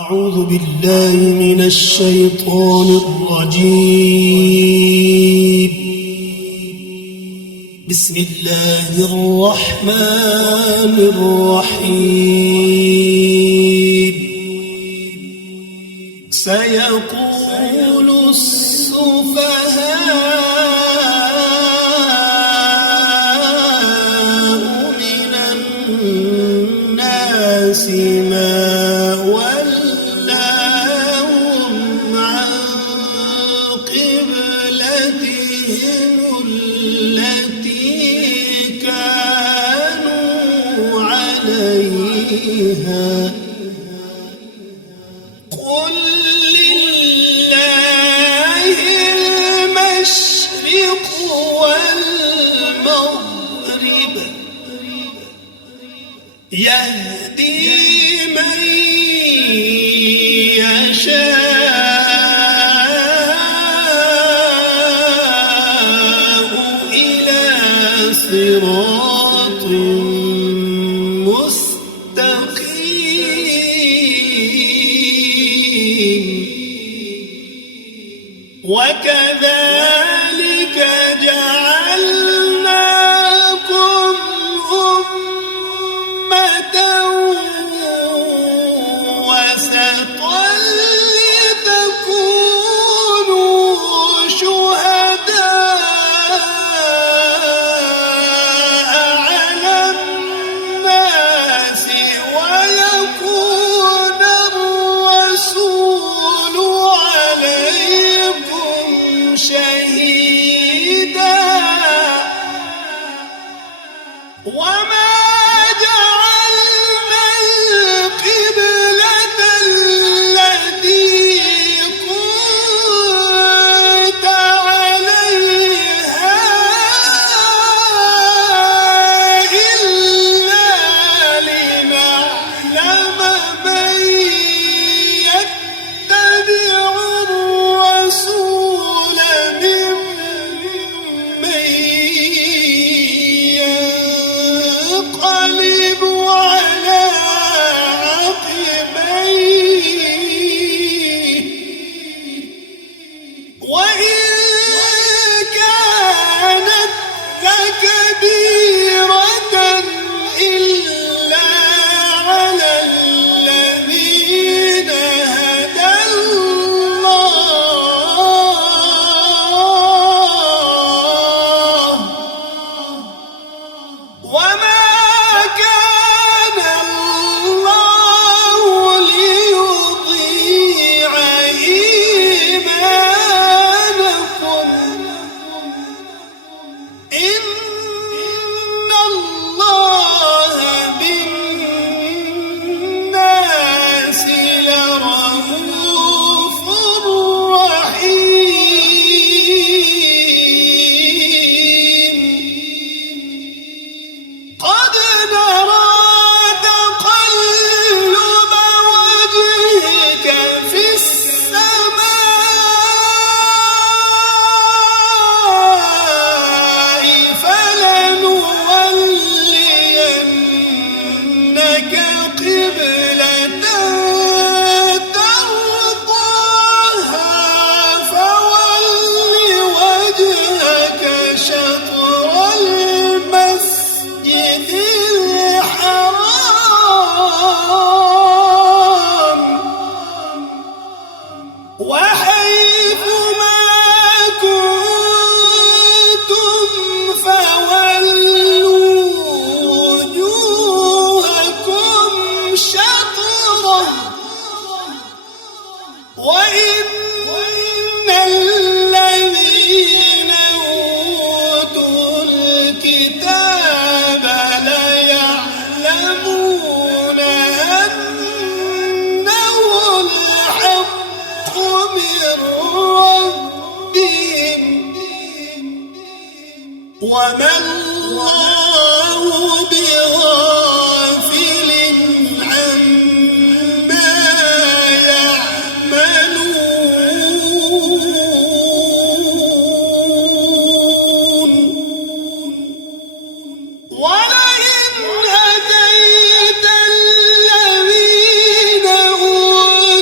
أعوذ بالله من الشيطان الرجيم. بسم الله الرحمن الرحيم. سيقول السفهاء من الناس ما ولاهم عن قبلتهم التي كانوا عليها. قل لله المشرق والمغرب يهدي من يشاء إلى صراط مستقيم. وكذلك جعلناكم أمة وسطا لتكونوا شهداء على الناس ويكون الرسول عليكم شهيدا. وما جعلنا القبلة التي كنت عليها إلا لنعلم من يتبع الرسول ممن ينقلب على عقبيه. وإن كانت لكبيرة إلا على الذين هدى الله. وما كان الله ليضيع إيمانكم إن الله بالناس لرءوف رحيم. قد نرى تقلب وجهك في السماء فلنولينك قبلة ترضاها فول وجهك شطر المسجد الحرام. وحيث ما كنتم فولوا وجوهكم شطره. وإن الذين أوتوا الكتاب ليعلمون أنه الحق من ربهم وما الله بغافل عما يعملون. ولئن أتيت الذين أوتوا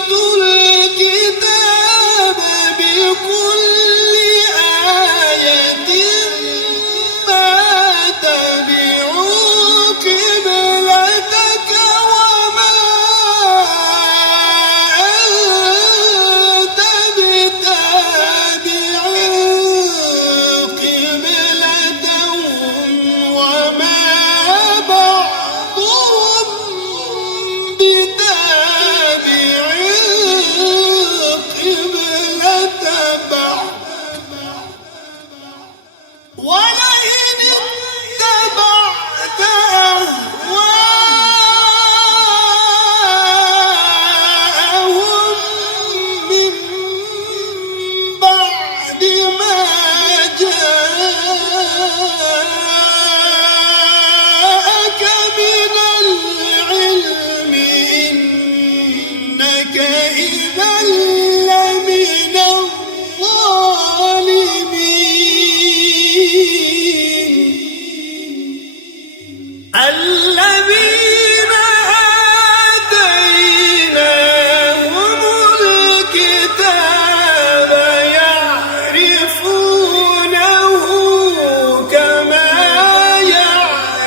إذا لمن الظالمين الذين آتيناهم الكتاب يعرفونه كما يعرفون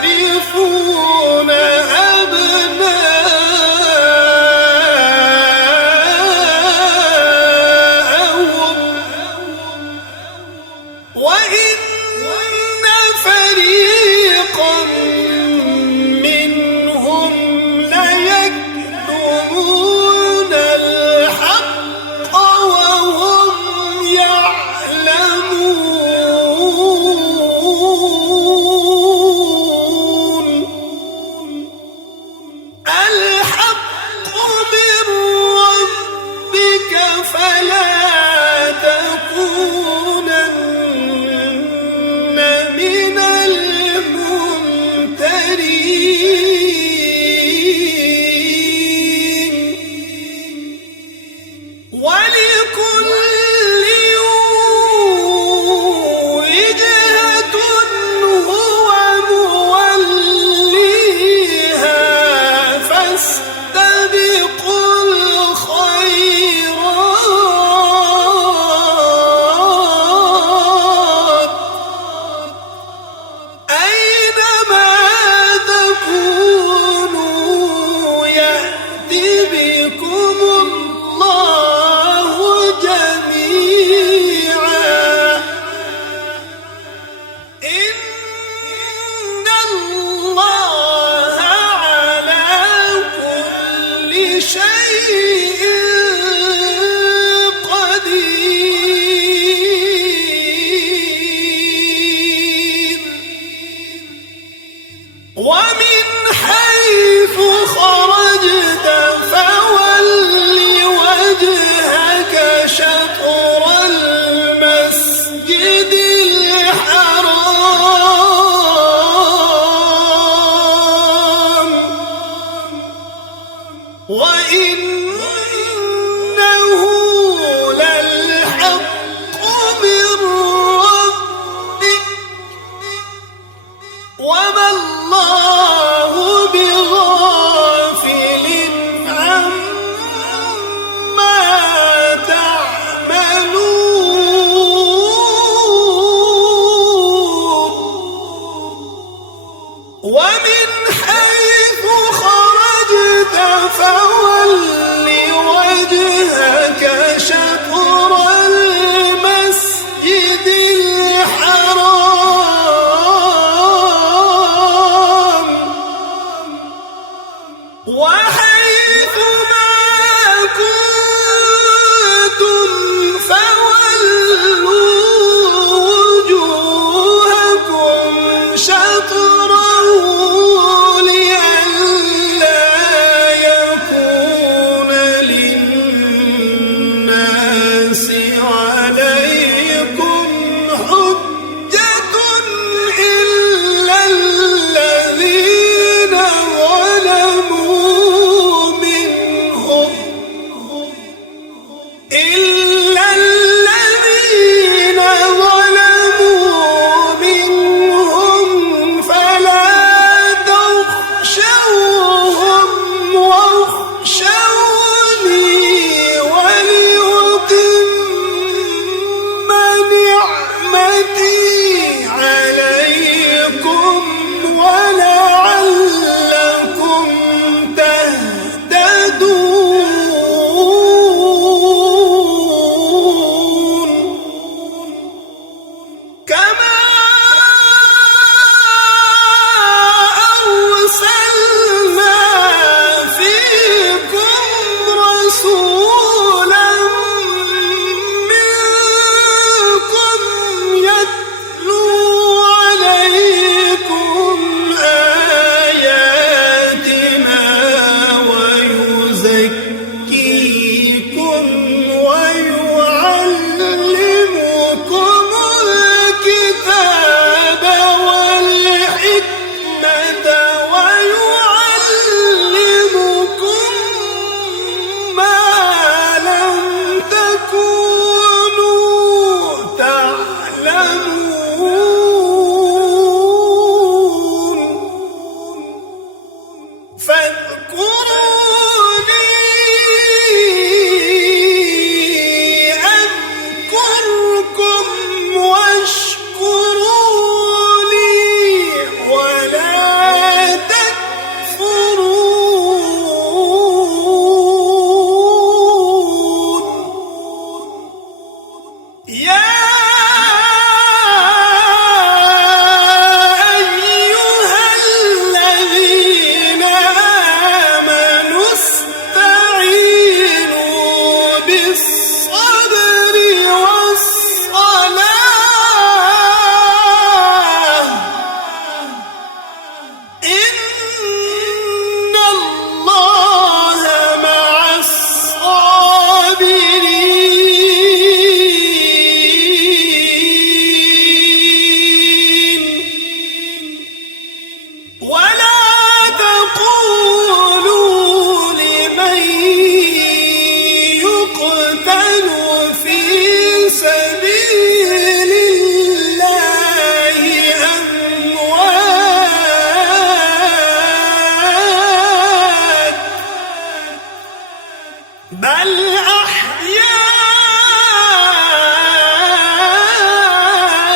بل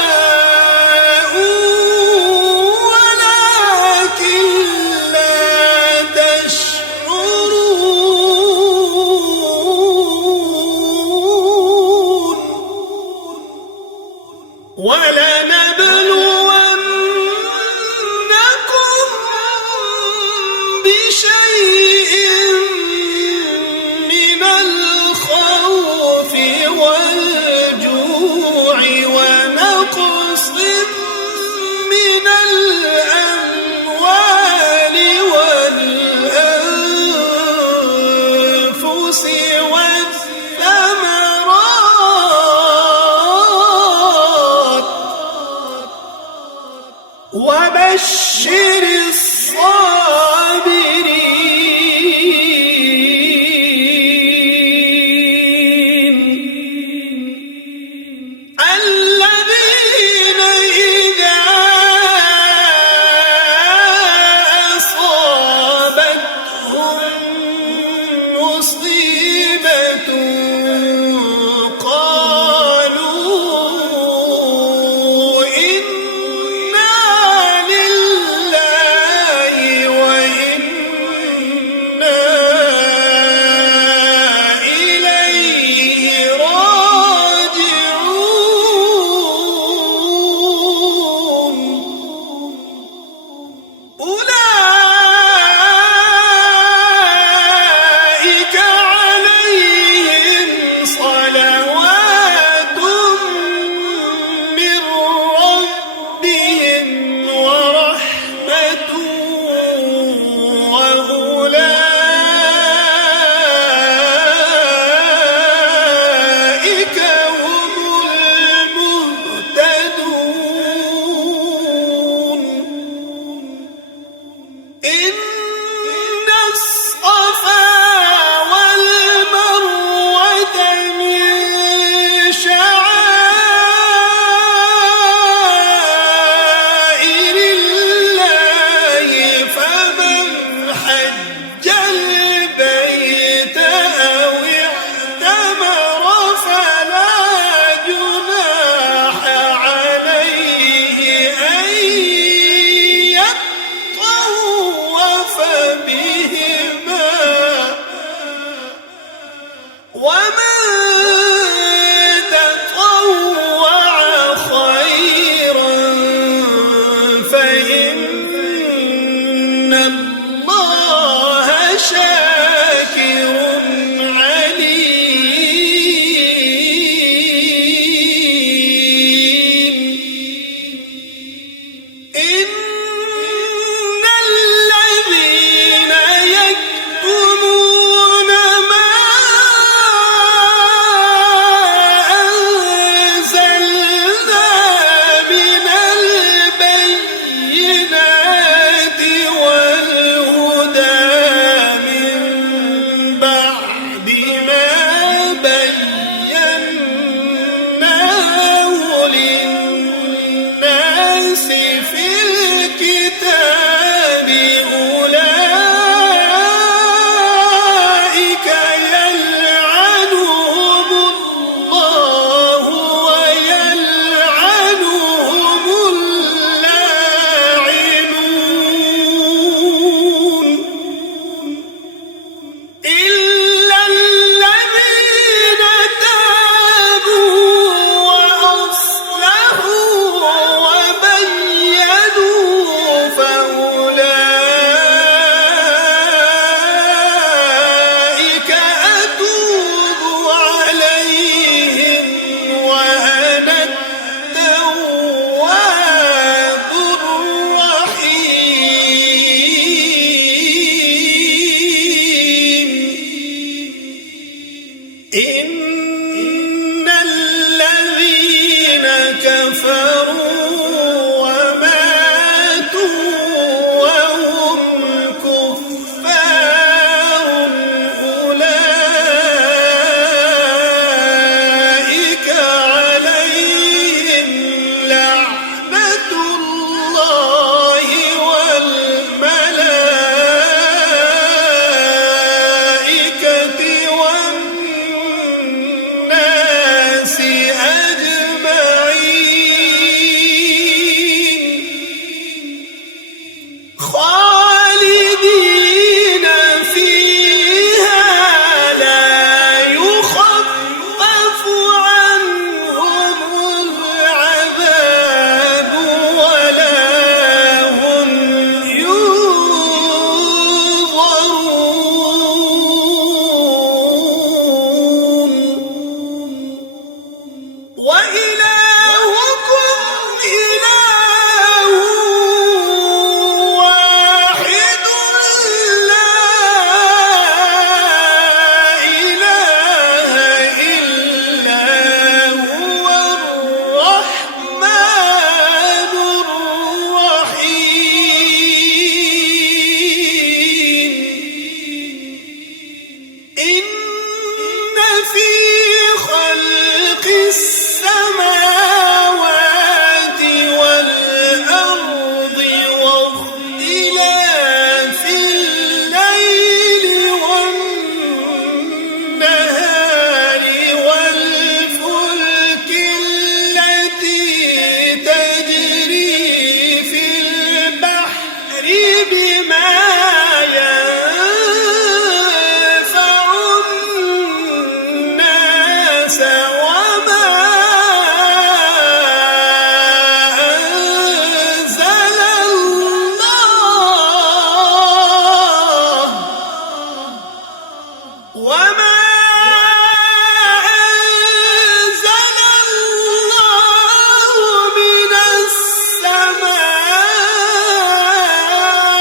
أحياء ولكن لا تشعرون ولنبلونكم بشيء من الخوف والجوع ونقص من الأموال والأنفس والثمرات وبشر الصابرين الذين إذا أصابتهم مصيبة قالوا إنا لله وإنا إليه راجعون أولئك عليهم صلوات من ربهم ورحمة وأولئك هم المهتدون إن الصفا والمروة من شعائر الله فمن حج البيت أو اعتمر فلا جناح عليه أن يطوف بهما ومن تطوع خيرا فإن الله شاكر عليم إن الذين يكتمون ما أنزلنا من البينات والهدى من بعد ما بيناه للناس في الكتاب أولئك يلعنهم الله ويلعنهم اللاعنون إلا الذين تابوا وأصلحوا وبينوا فأولئك أتوب عليهم وأنا التواب الرحيم إن الذين كفروا وماتوا وهم كفار أولئك عليهم لعنة الله والملائكة والناس في خلق السماوات والأرض واختلاف الليل والنهار والفلك التي تجري في البحر بما ينفع الناس وما أنزل الله من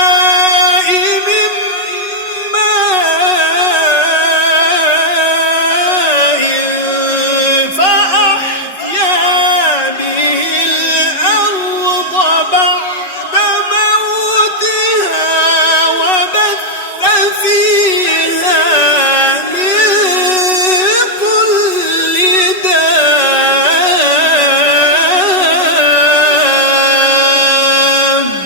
السماء من ماء فأحيا به الأرض بعد موتها وبث فيها من كل دابة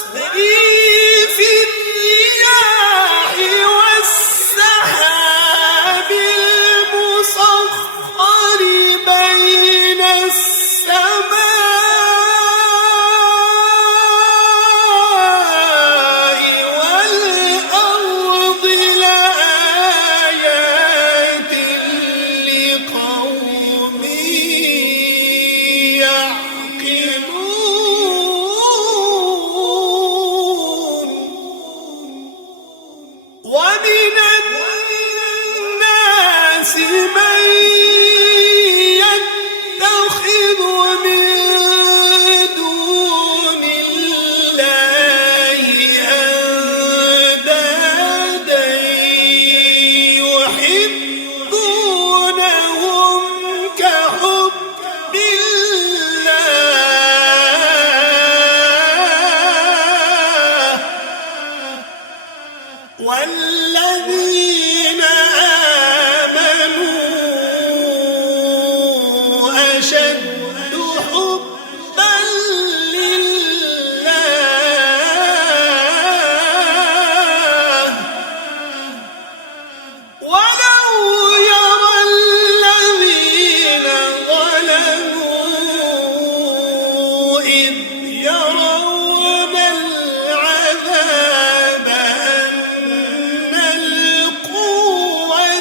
وتصريف الرياح والسحاب المسخر بين السماء والأرض لآيات لقوم يعقلون ومن الناس من يتخذ من دون الله أندادا يحبونهم كحب الله والذين آمنوا أشد حبا لله ولو يرى الذين ظلموا إذ يرون العذاب أن القوة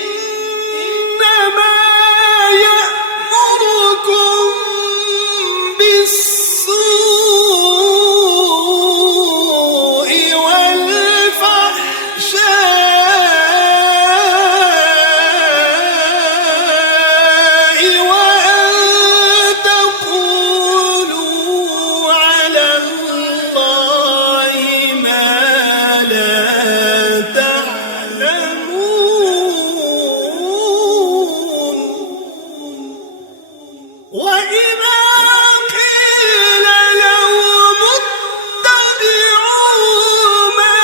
إنما يأمركم بالسوء والفحشاء وأن تقولوا على الله ما لا تعلمون وإذا قيل لهم اتبعوا ما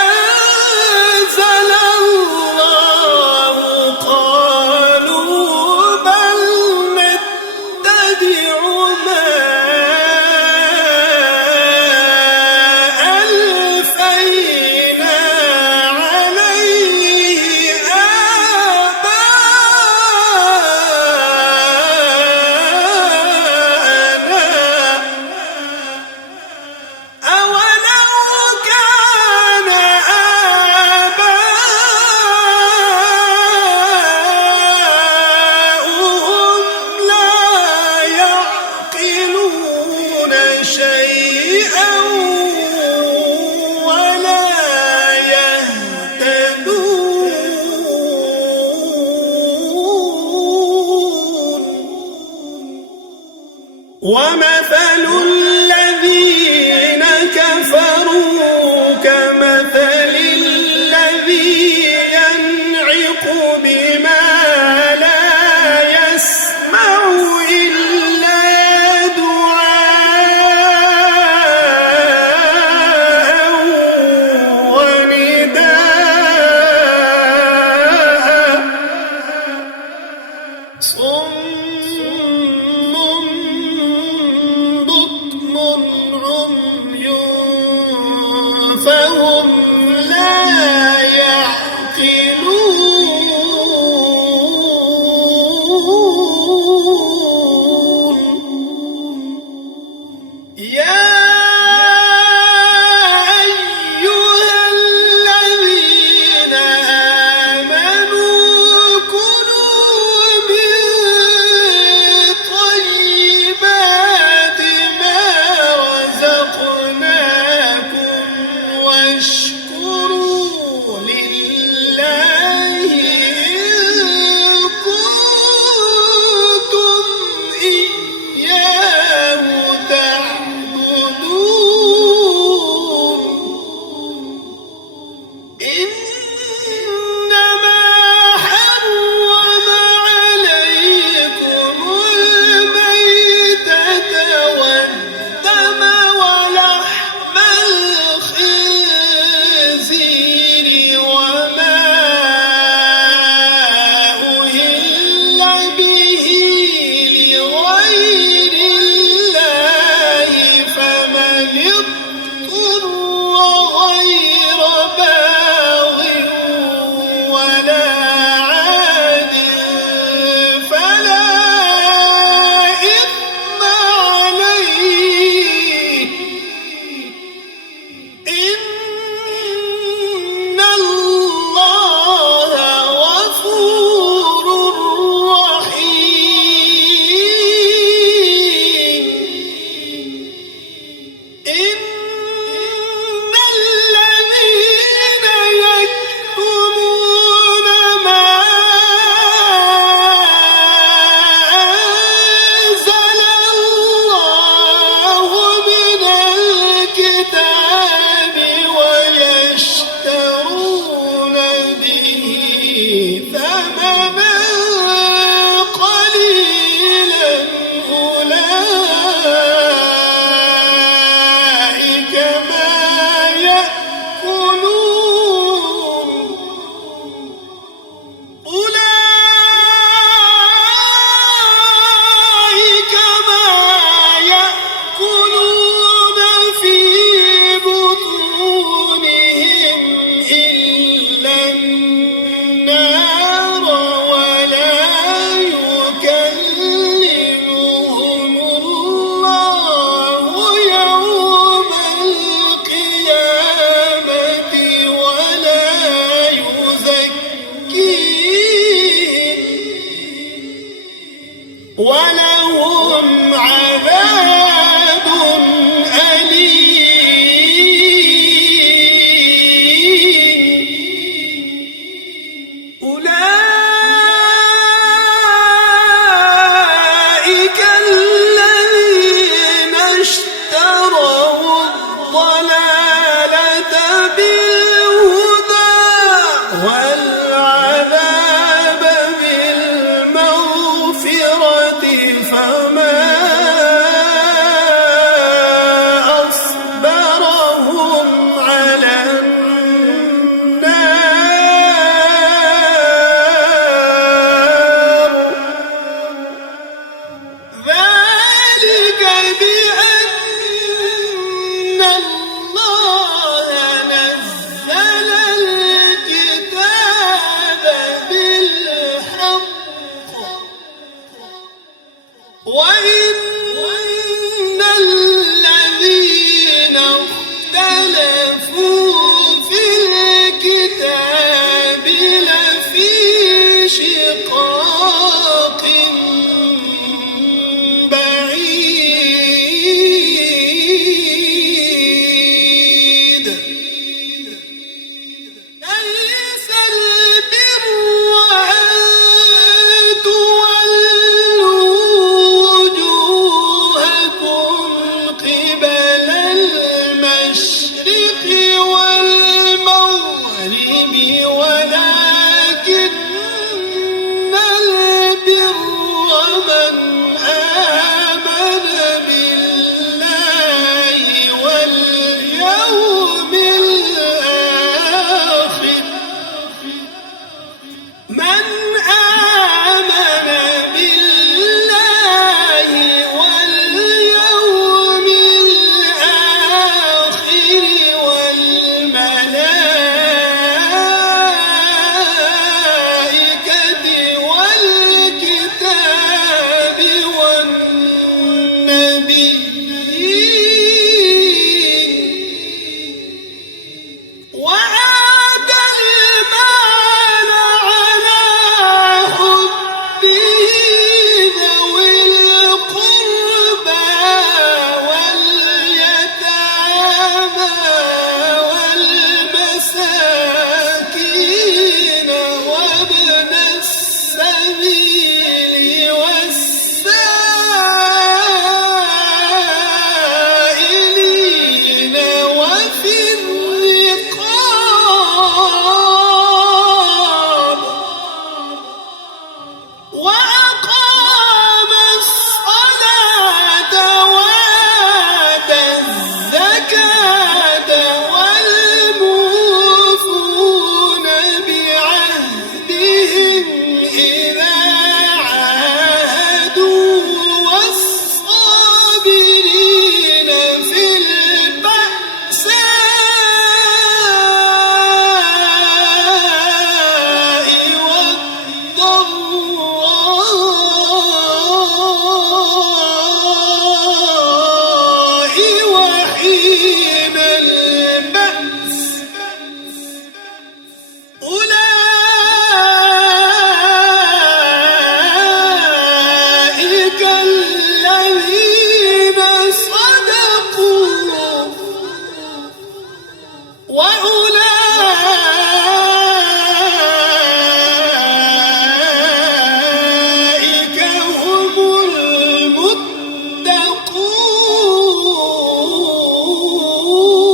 أنزل الله قالوا بل نتبع ما ألفينا عليه آباءنا أولو كان آباؤهم لا يعقلون شيئا ولا يهتدون ومثل الذين كفروا كمثل الذي ينعق بما لا يسمع إلا دعاء ونداء صم بكم المشرق والمغرب ولكن البر من آمن بالله واليوم الآخر من آمن بالله واليوم الآخر والملائكة والكتاب والنبيين وآتى المال على حبه ذوي القربى واليتامى والمساكين وابن السبيل والسائلين وفي الرقاب وأقام الصلاة وآتى الزكاة والموفون بعهدهم إذا عاهدوا والصابرين في البأساء والضراء وحين البأس أولئك الذين صدقوا وأولئك هم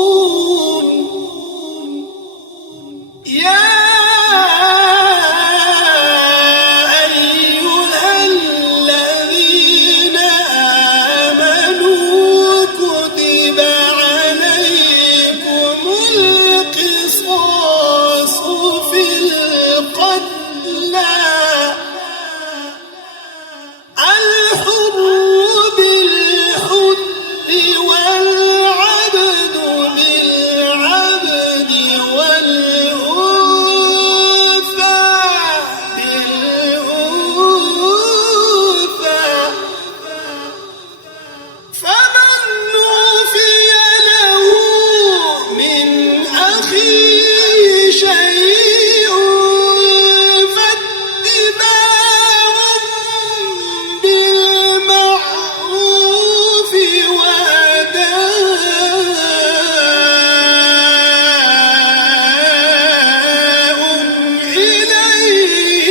المتقون يا أيها الذين آمنوا كتب عليكم القصاص في القتلى الحر بالحر والعبد بالعبد والأنثى بالأنثى فمن عُفِيَ له من أخيه شيء فاتباع بالمعروف وأداء إليه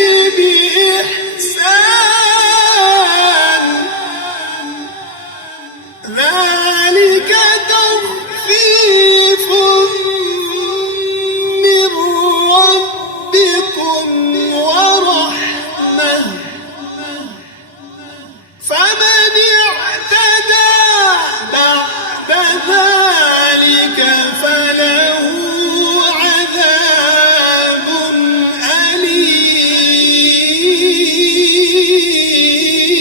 بإحسان ذلك تخفيف من ربكم ورحمة فمن اعتدى بعد ذلك فله عذاب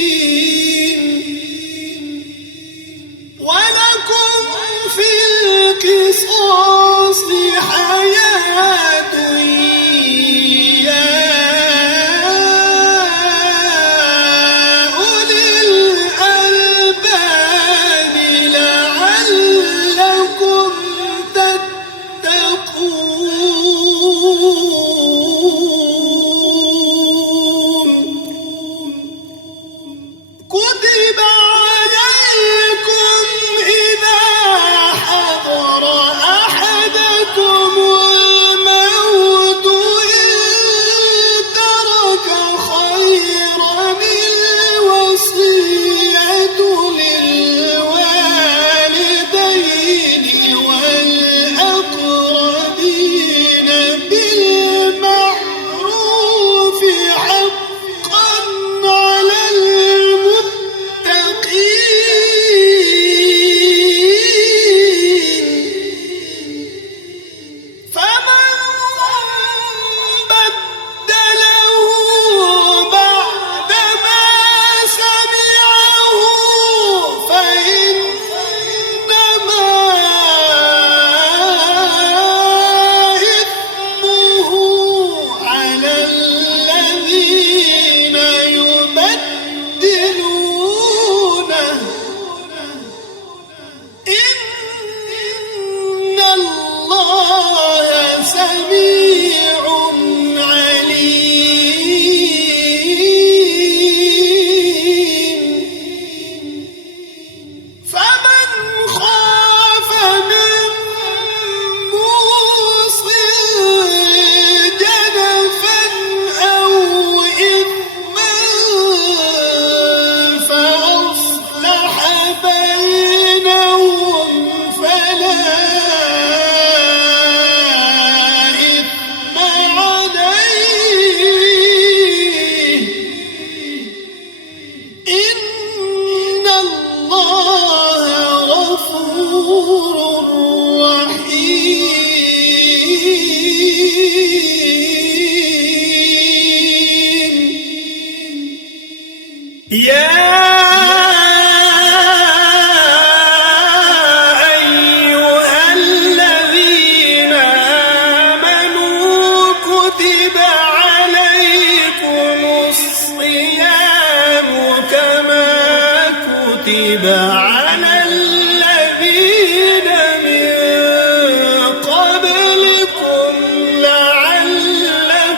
أليم ولكم في القصاص حياة يا أولي الألباب لعلكم تتقون الله غفور رحيم. يا أيها الذين آمنوا كتب عليكم الصيام كما كتب على الذين من قبلكم لعلكم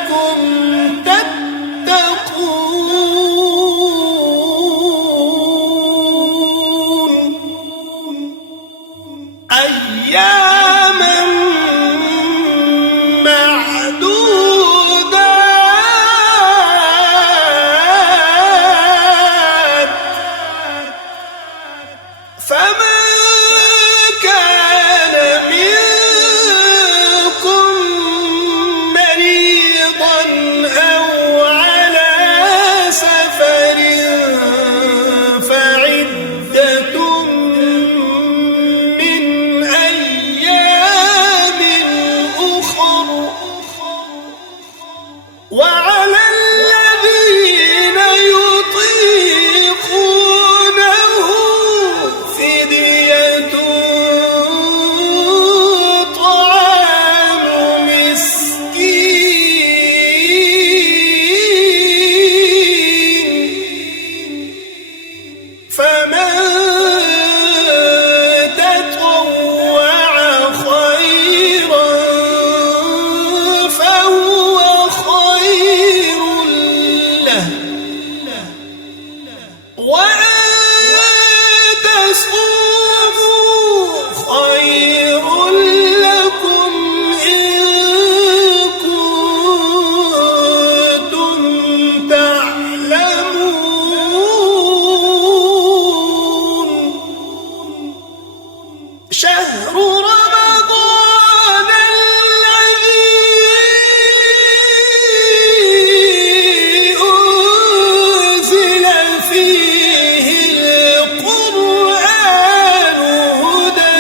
تتقون. أياما معدودات، فمن كان منكم مريضا أو على سفر فعدة من أيام أخر، وعلى الذين يطيقونه فدية طعام مسكين، فمن تطوع خيرا فهو خير له، وأن تصوموا خير لكم إن كنتم تعلمون. شهر رمضان الذي أنزل فيه القرآن هدى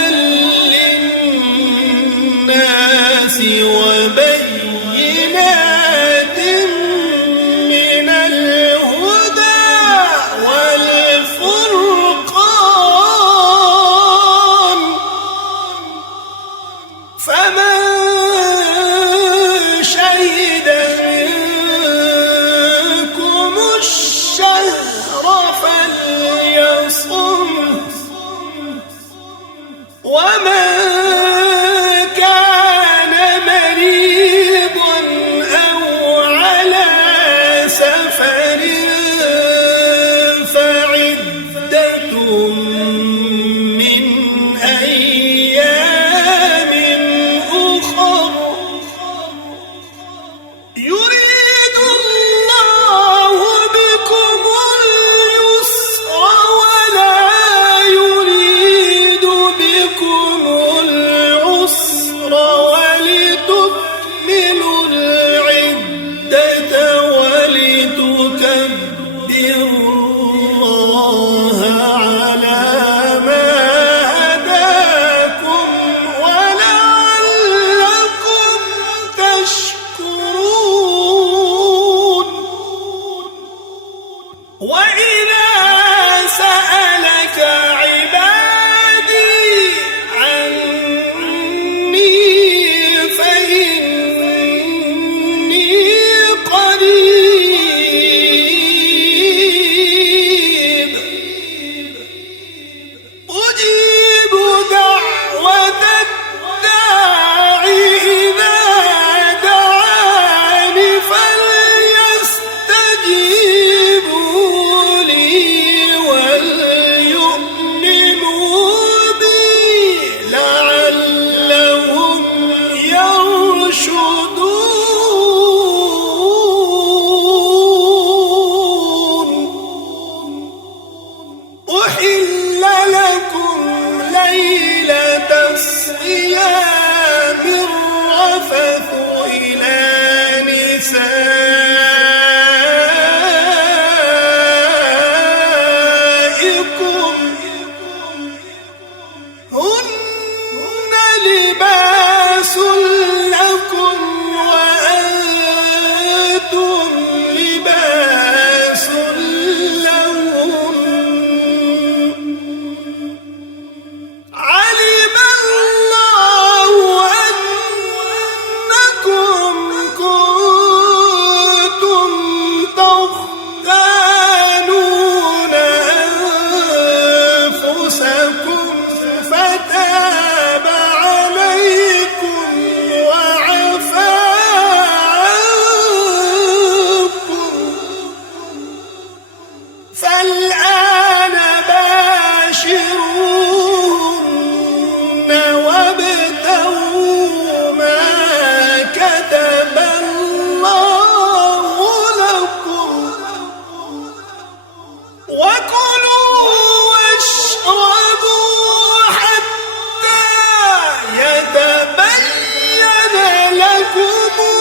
للناس وبينات من الهدى والفرقان، فمن شهد منكم الشهر فليصم، ومن كان مريضا أو على سفر فعدة من أيام أخر. يريد الله بكم اليسر ولا يريد بكم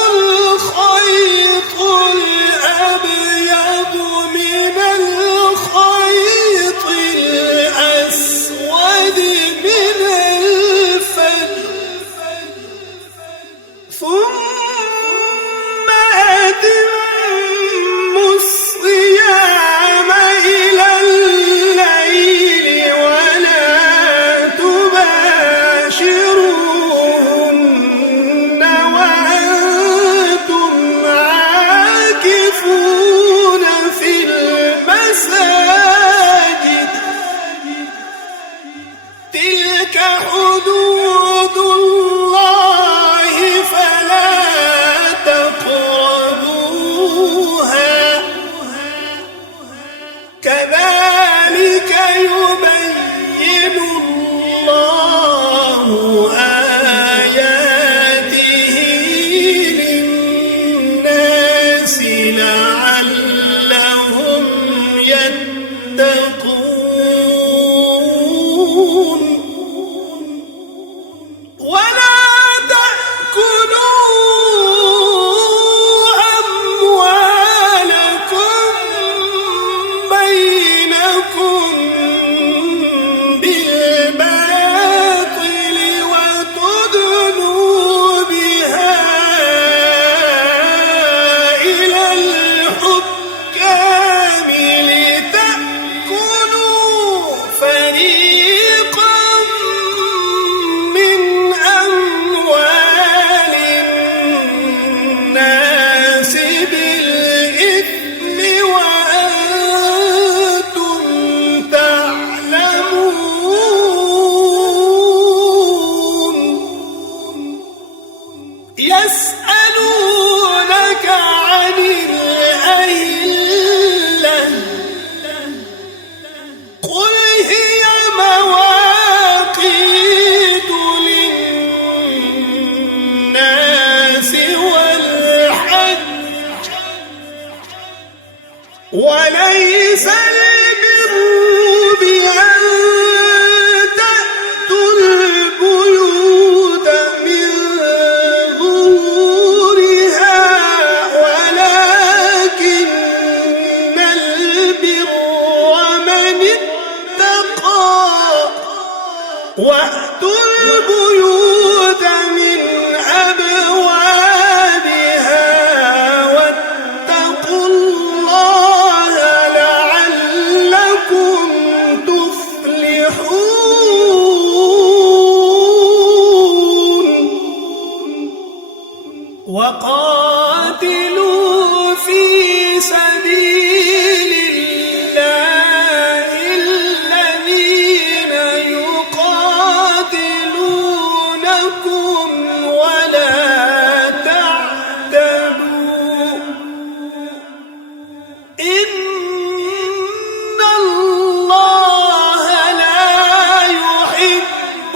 الخيط الأبيض من الخيط الأسود من الفجر ثم أتموا الصيام إلى الليل ولا تباشروهن وأنتم عاكفون في المساجد تلك حدود الله فلا تقربوها كذلك يبين الله آياته للناس لعلهم يتقون ولا تأكلوا أموالكم بينكم بالباطل وتدلوا بها إلى الحكام لتأكلوا فريقا من أموال الناس بالإثم وأنتم تعلمون يسألونك عن الأهلة قل هي مواقيت للناس والحج وليس البر بأن تأتوا البيوت من ظهورها ولكن البر من اتقى وأتوا البيوت من أبوابها واتقوا الله لعلكم تفلحون وقاتلوا في سبيل الله الذين يقاتلونكم ولا تعتدوا إن الله لا يحب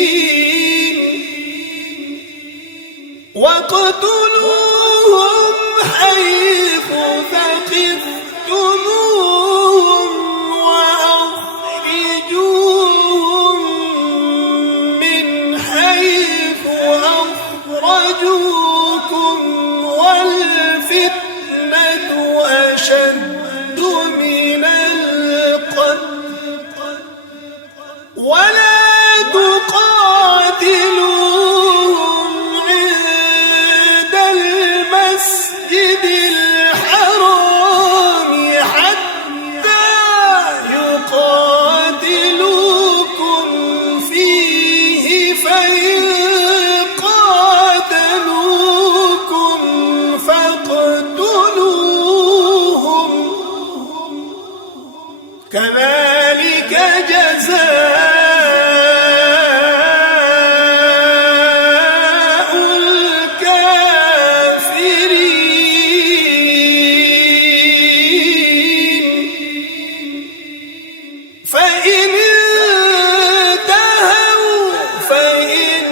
المعتدين واقتلوهم حيث ثقفتموهم وأخرجوهم من حيث أخرجوكم والفتنة أشد من القتل ولا تقاتلوهم عند المسجد الحرام حتى يقاتلوكم فيه فإن قاتلوكم فاقتلوهم كذلك جزاء فإن انتهوا فإن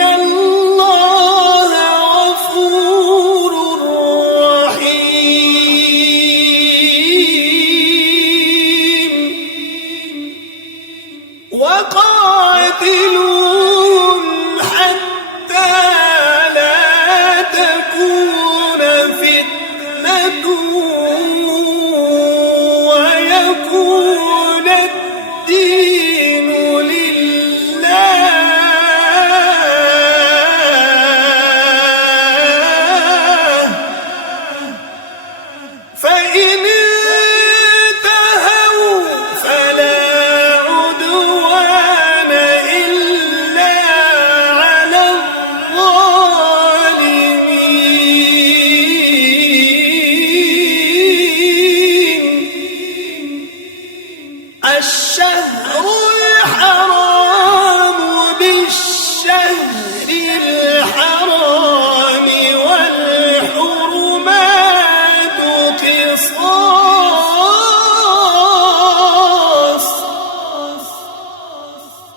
الله غفور رحيم ويكون الدين لله. فإن انتهوا فلا عدوان إلا على الظالمين. الشهر الحرام بالشهر الحرام والحرمات قصاص،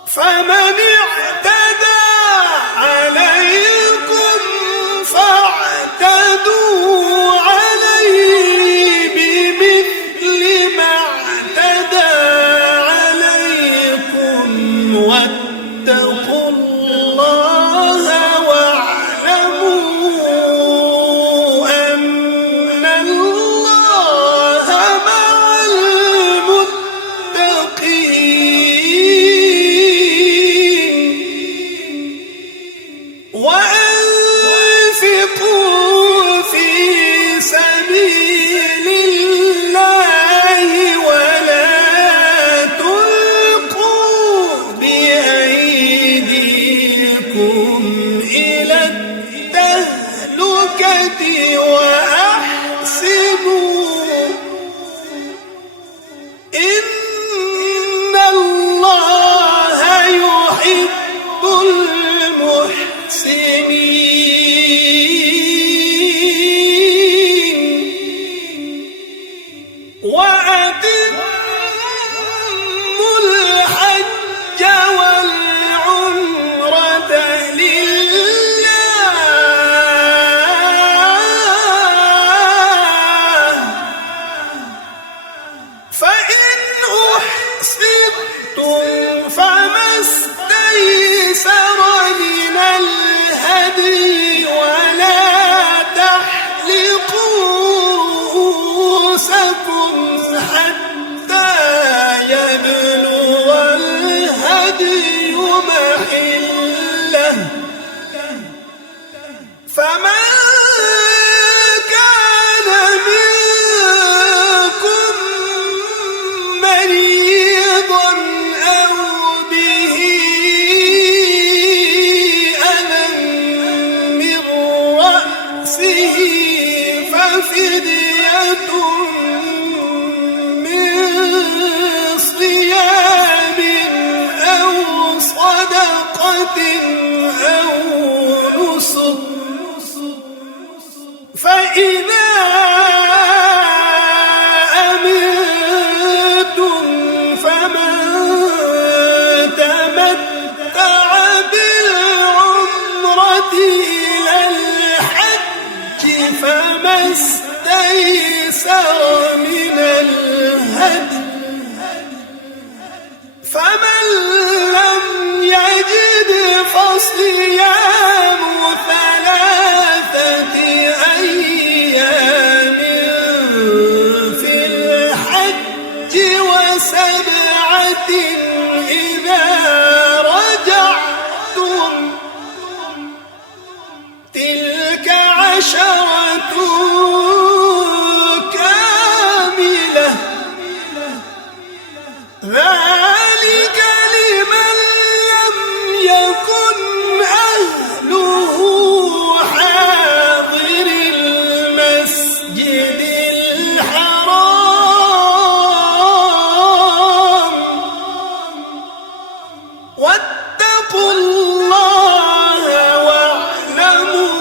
فمن اعتدى عليكم فاعتدوا عليه بمثل ما اعتدى عليكم، واتقوا الله واعلموا أن الله مع المتقين. وأنفقوا في سبيل الله ولا تلقوا بأيديكم إلى التهلكة وأحسنوا إن الله يحب المحسنين. وأتموا الحج والعمرة لله، فإن أحصرتم فما استيسر من الهدي، ولا تحلقوا رؤوسكم حتى يبلغ الهدي محله، فمن كان منكم مريضا أو به أذى من رأسه ففدية من صيام أو صدقة أو نسك، فإذا أمنتم فمن تمتع بالعمرة إلى الحج فما استيسر من الهدي، فمن لم يجد فصيام 3 أيام في الحج و7 إذا رجعتم، تلك 10 كاملة، ذلك لمن لم يكن أهله حاضر المسجد الحرام. واتقوا الله واعلموا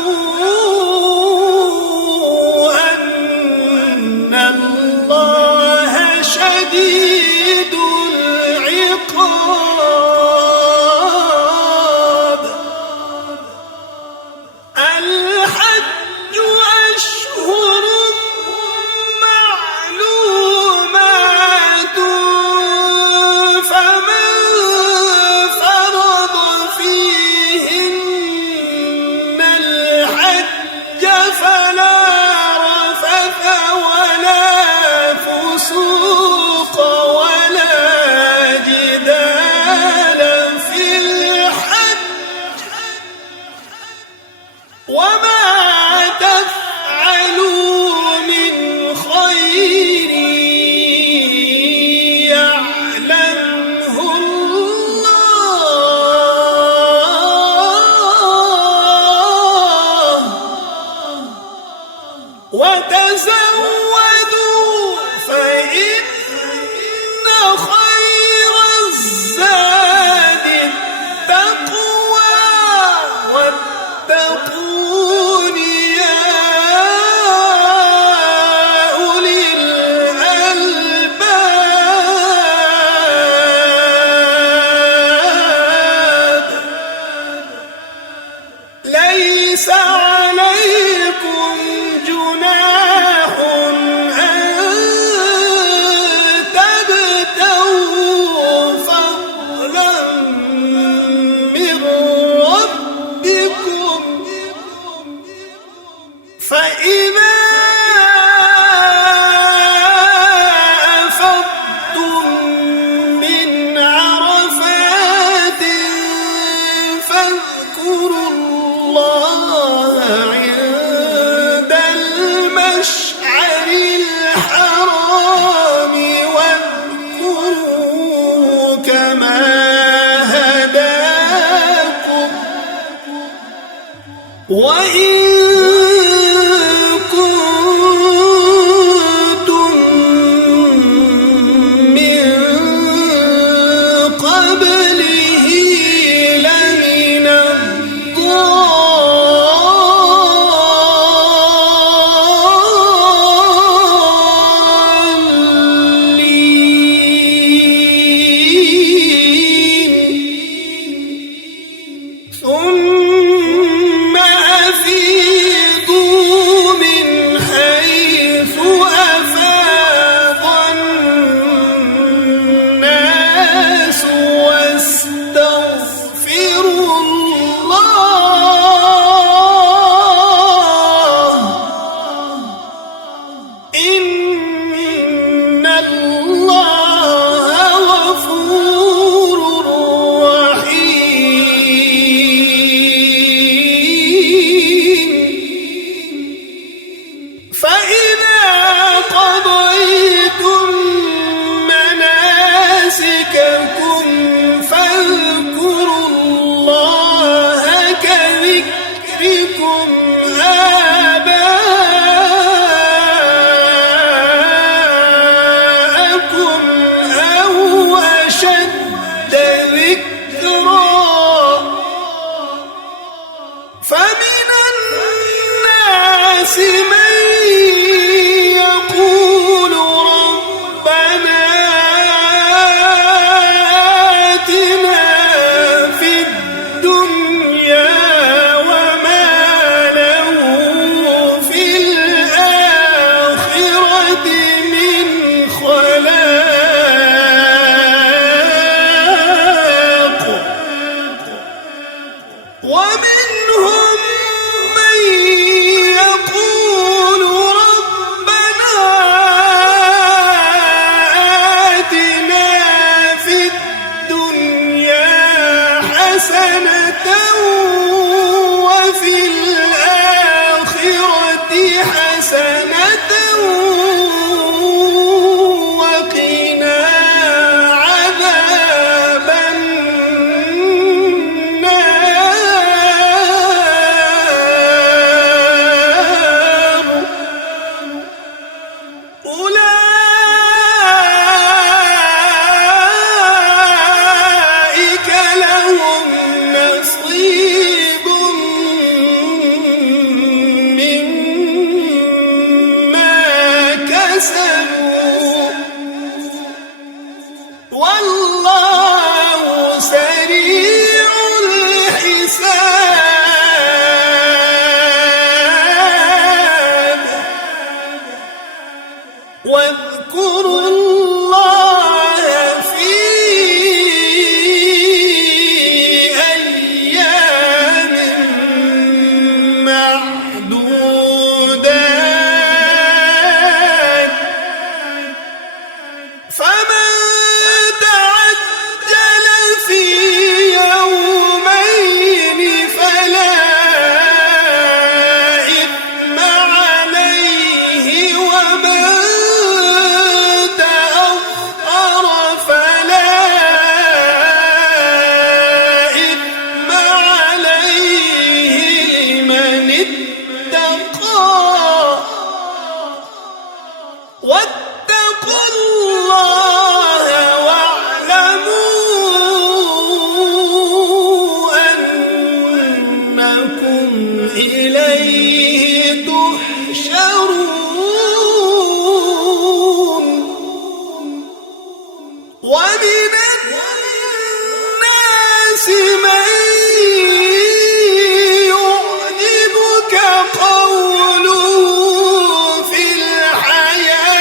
وإن كنتم من قبله لمن الضالين ثم أفيضوا من حيث أفاض الناس واستغفروا الله إن الله غفور رحيم فإذا قضيتم مناسككم فاذكروا الله كذكركم آباءكم أو أشد ذكرا فمن الناس من يقول ربنا آتنا في الدنيا وما له في الآخرة من خلاق ومنهم من يقول ربنا آتنا في الدنيا حسنة وفي الآخرة حسنة وقنا عذاب النار أولئك لهم نصيب مما كسبوا والله سريع الحساب واذكروا الله في أيام معدودات فمن تعجل في يومين فلا إثم عليه ومن تأخر فلا إثم عليه لمن اتقى واتقوا الله واعلموا أنكم إليه تحشرون ومن الناس من يعجبك قوله في الحياة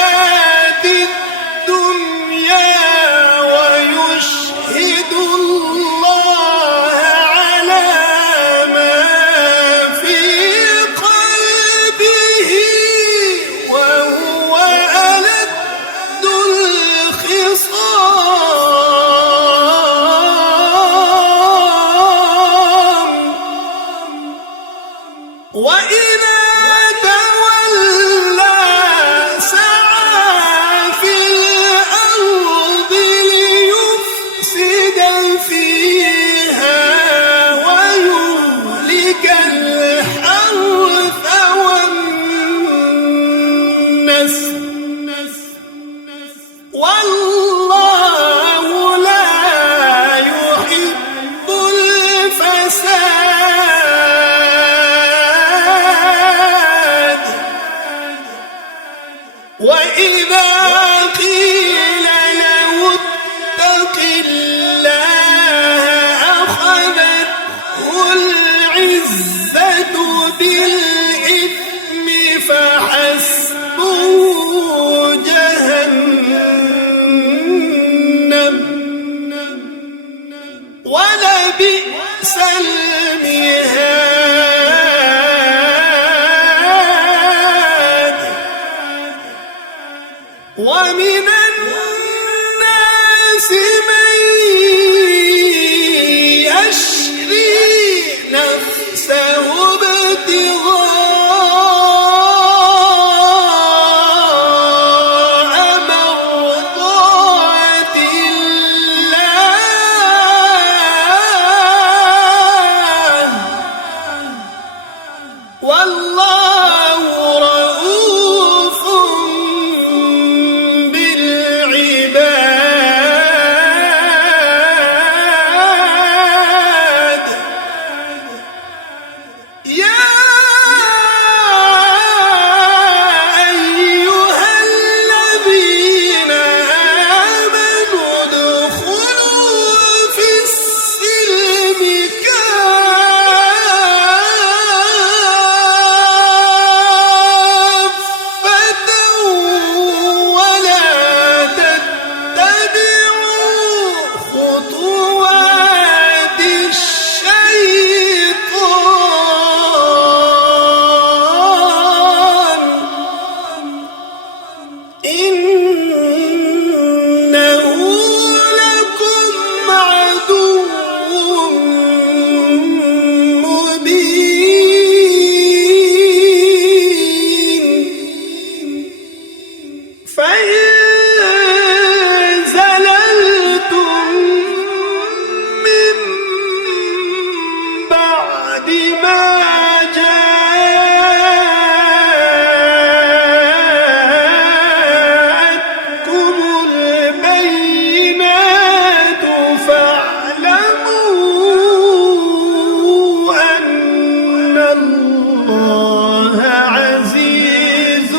وإذا قيل له اتق الله أخذته العزة بالإثم فحسبه جهنم ولبئس المهاد ومن الناس من يشري نفسه ابتغاء مرضات الله والله رؤوف بالعباد يا أيها الذين آمنوا ادخلوا في السلم كافة ولا تتبعوا خطوات الشيطان إنه لكم عدو مبين فإن زللتم من بعد ما جاءتكم البينات فاعلموا أن الله عزيز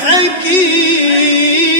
حكيم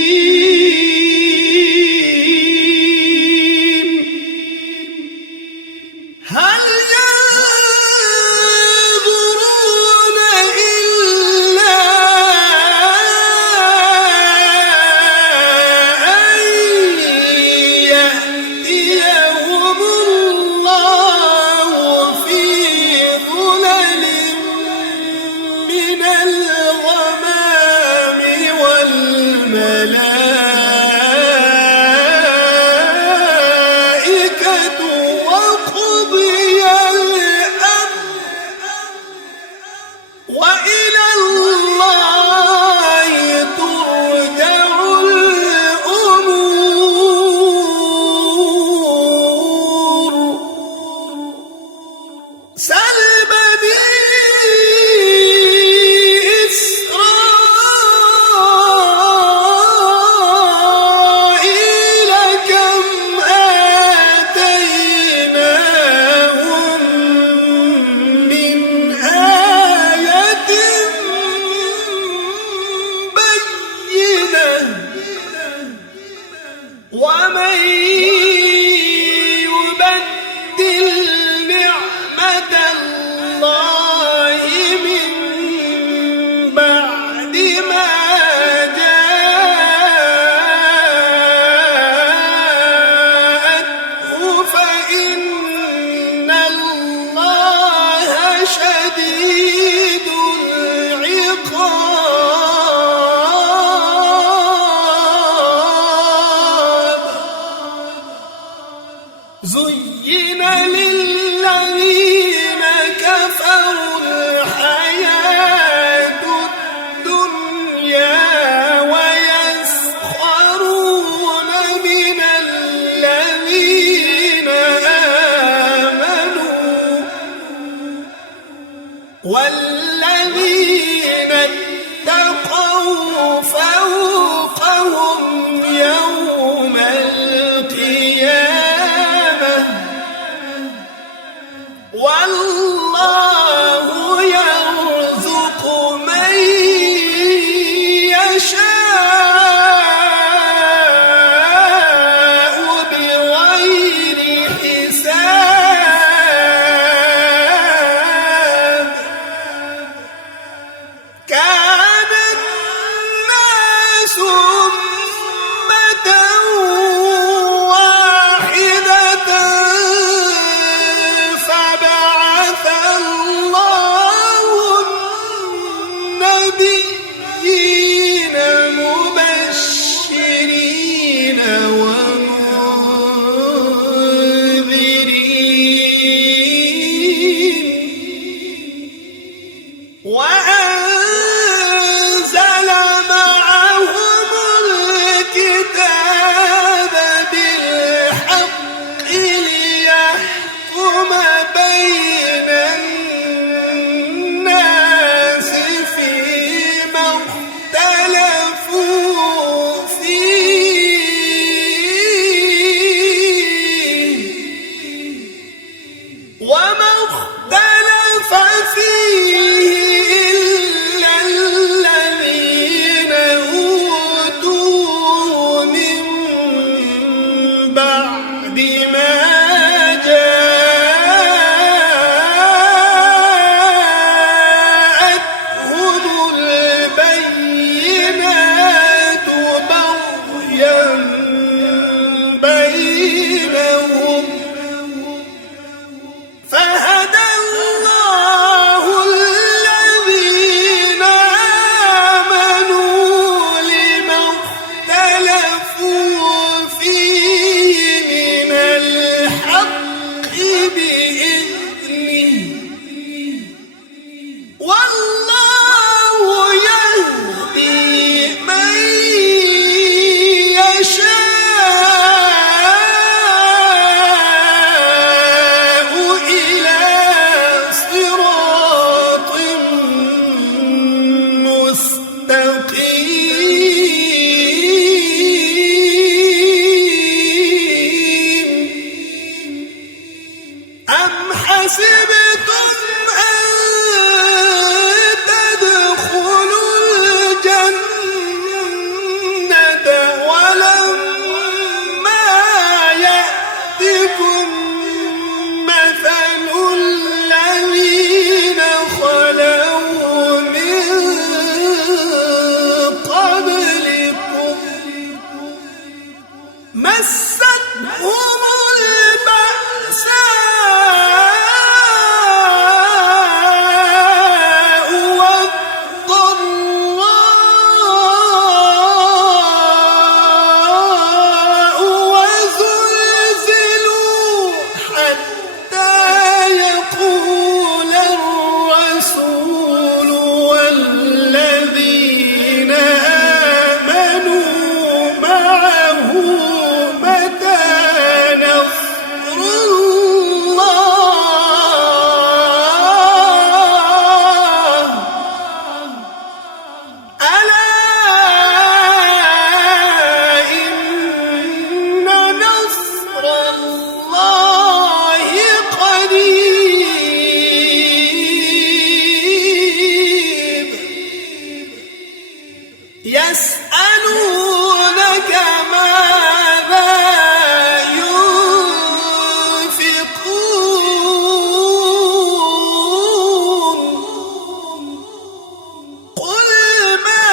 يسألونك ماذا ينفقون قل ما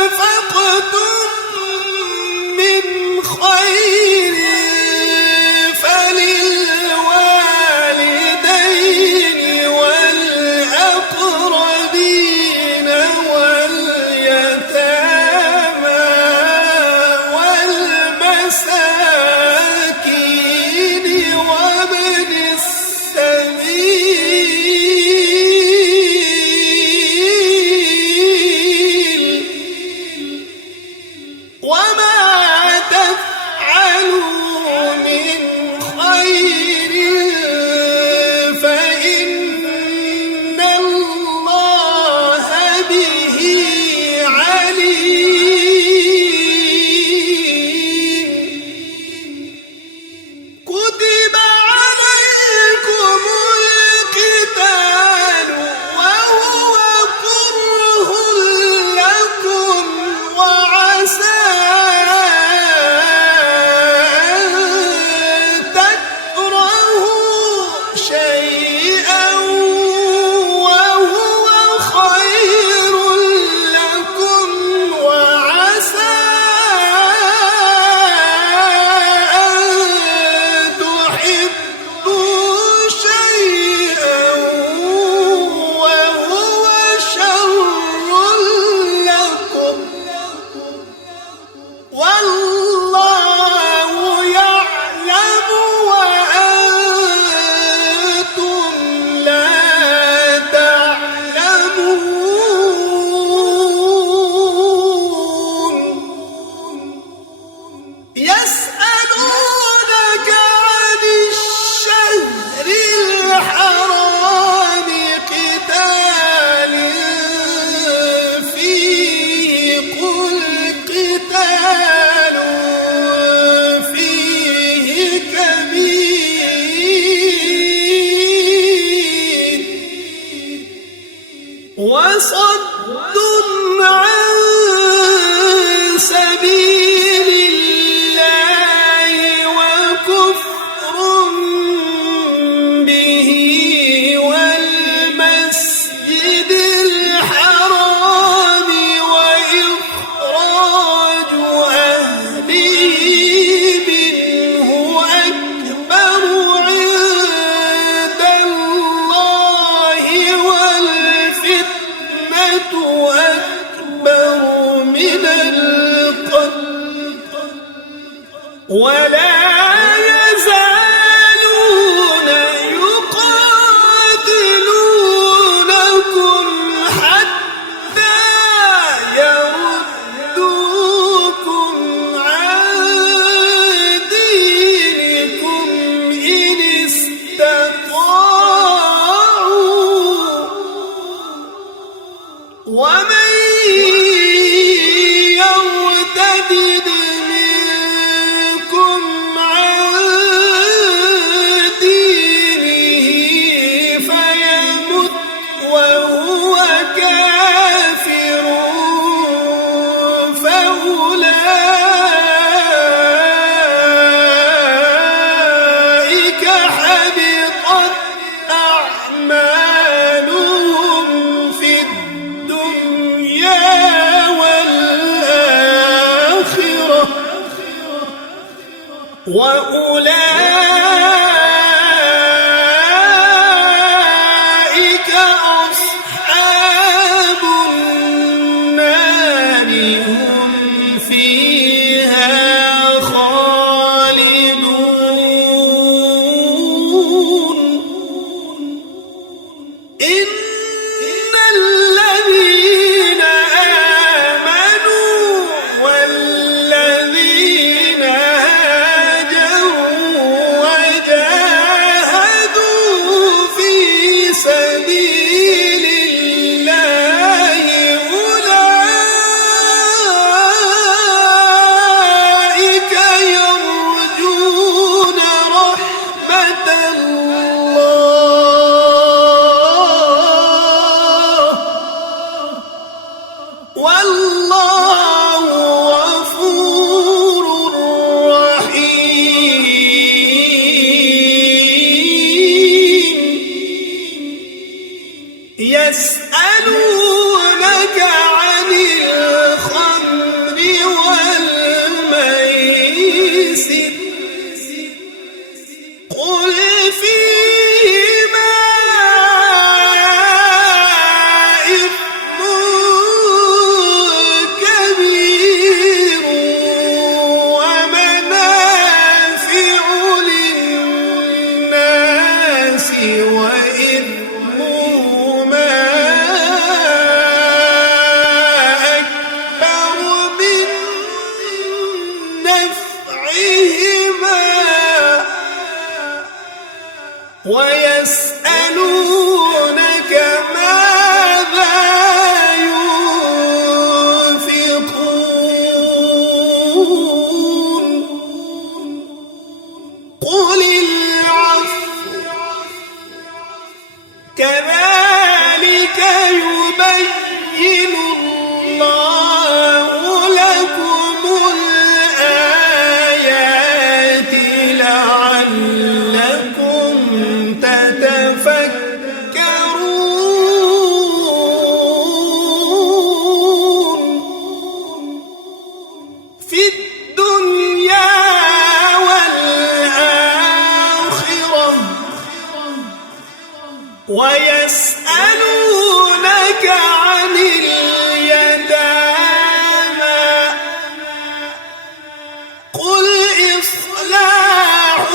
أنفقتم من خير فللوالدين والأقربين واليتامى والمساكين وابن السبيل وما تفعلوا من خير فإن الله به عليم كتب عليكم القتال وهو كره لكم وعسى أن تكرهوا شيئا وهو خير لكم وعسى أن تحبوا شيئا وهو شر لكم والله يعلم وأنتم لا تعلمون يسألونك عن الشهر الحرام قتال فيه قل قتال فيه كبير وصد عن سبيل الله وكفر به والمسجد الحرام وإخراج أهله منه أكبر عند الله والفتنة أكبر من القتل ولا يزالون يقاتلونكم حتى يردوكم عن دينكم إن استطاعوا ومن يرتد منكم عن دينه فيمت وهو كافر فأولئك حبطت أعمالهم في الدنيا والآخرة وأولئك أصحاب النار هم فيها خالدون إن الذين آمنوا والذين هاجروا والله غفور رحيم يسألونك عن الخمر والميسر قل فيهما إثم كبير ومنافع للناس وإثمهما أكبر من نفعهما ويسألونك ماذا ينفقون قل العفو كذلك يبين الله لكم الآيات لعلكم تتفكرون في الدنيا والآخرة ويسألونك عن اليتامى قل إصلاح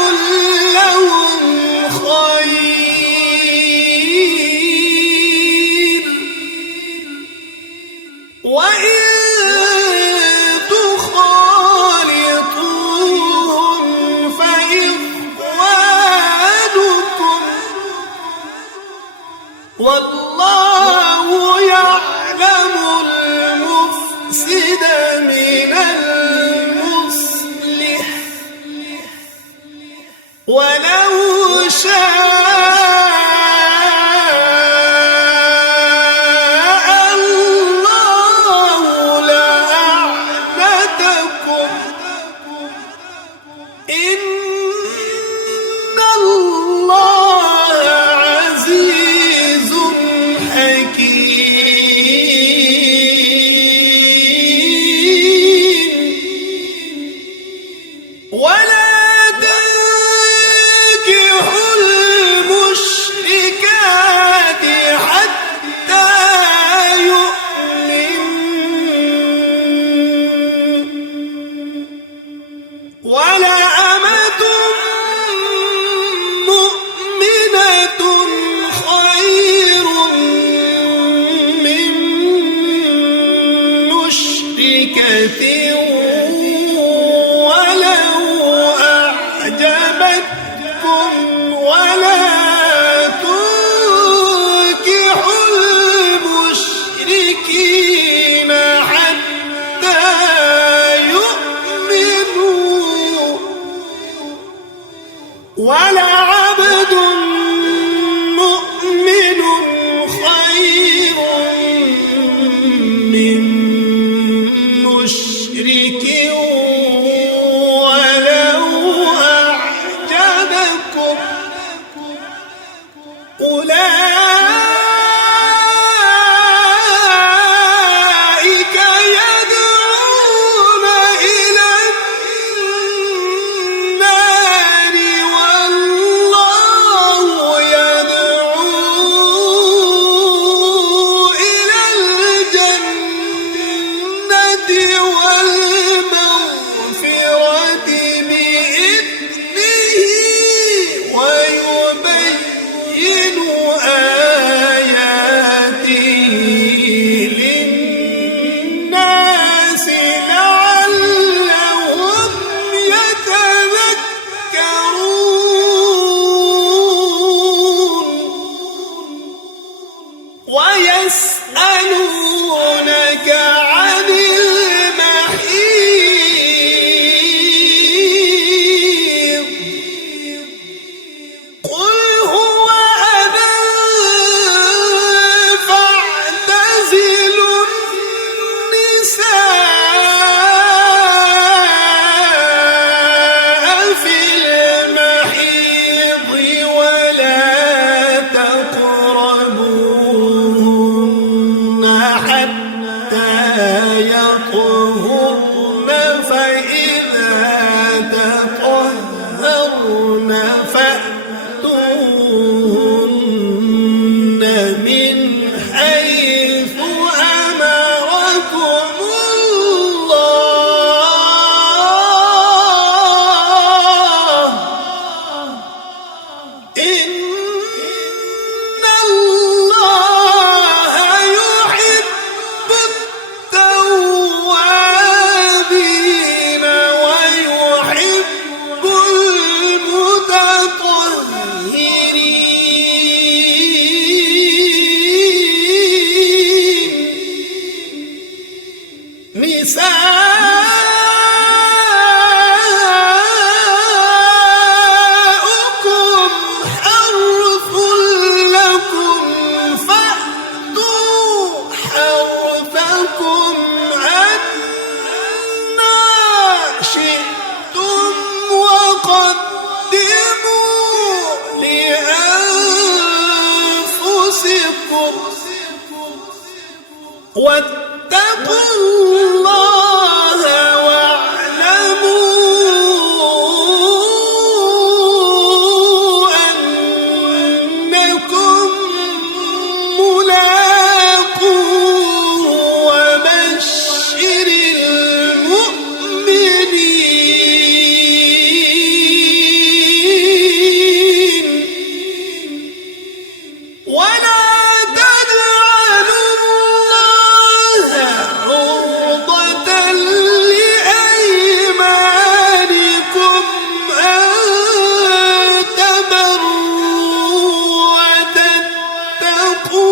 لهم خير وإن تخالطوهم فإخوانكم والله يعلم المفسد من المصلح ولو شاء الله لأعنتكم إن الله عزيز حكيم ولا تنكحوا المشركات حتى يؤمنوا ولأمة مؤمنة خير من مشركة ولو أعجبتكم ولا تنكحوا المشركين حتى يؤمنوا ولعبد مؤمن خير من مشرك ولو أعجبكم أولئك الله إن الله يحب التوابين ويحب المتطهرين نساؤكم حرث لكم فأتوا حرثكم أنى شئتم وقدموا لأنفسكم واتقوا الله واعلموا أنكم ملاقوه وبشر المؤمنين ولا تجعلوا الله عرضة لأيمانكم أن تبروا وتتقوا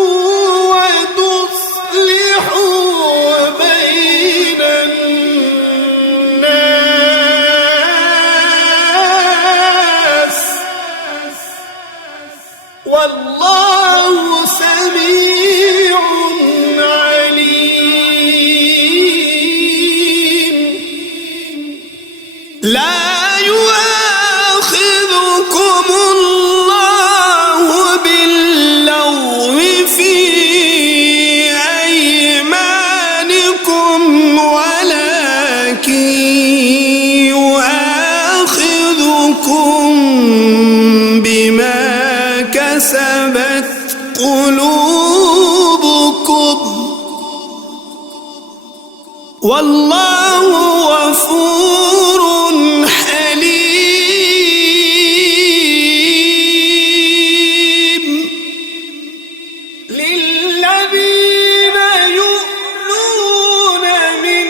وتصلحوا بين الناس والله سميع عليم لا يؤاخذكم الله باللغو في أيمانكم ولكن يؤاخذكم بما كسبت قلوبكم والله غفور حليم للذين يؤلون من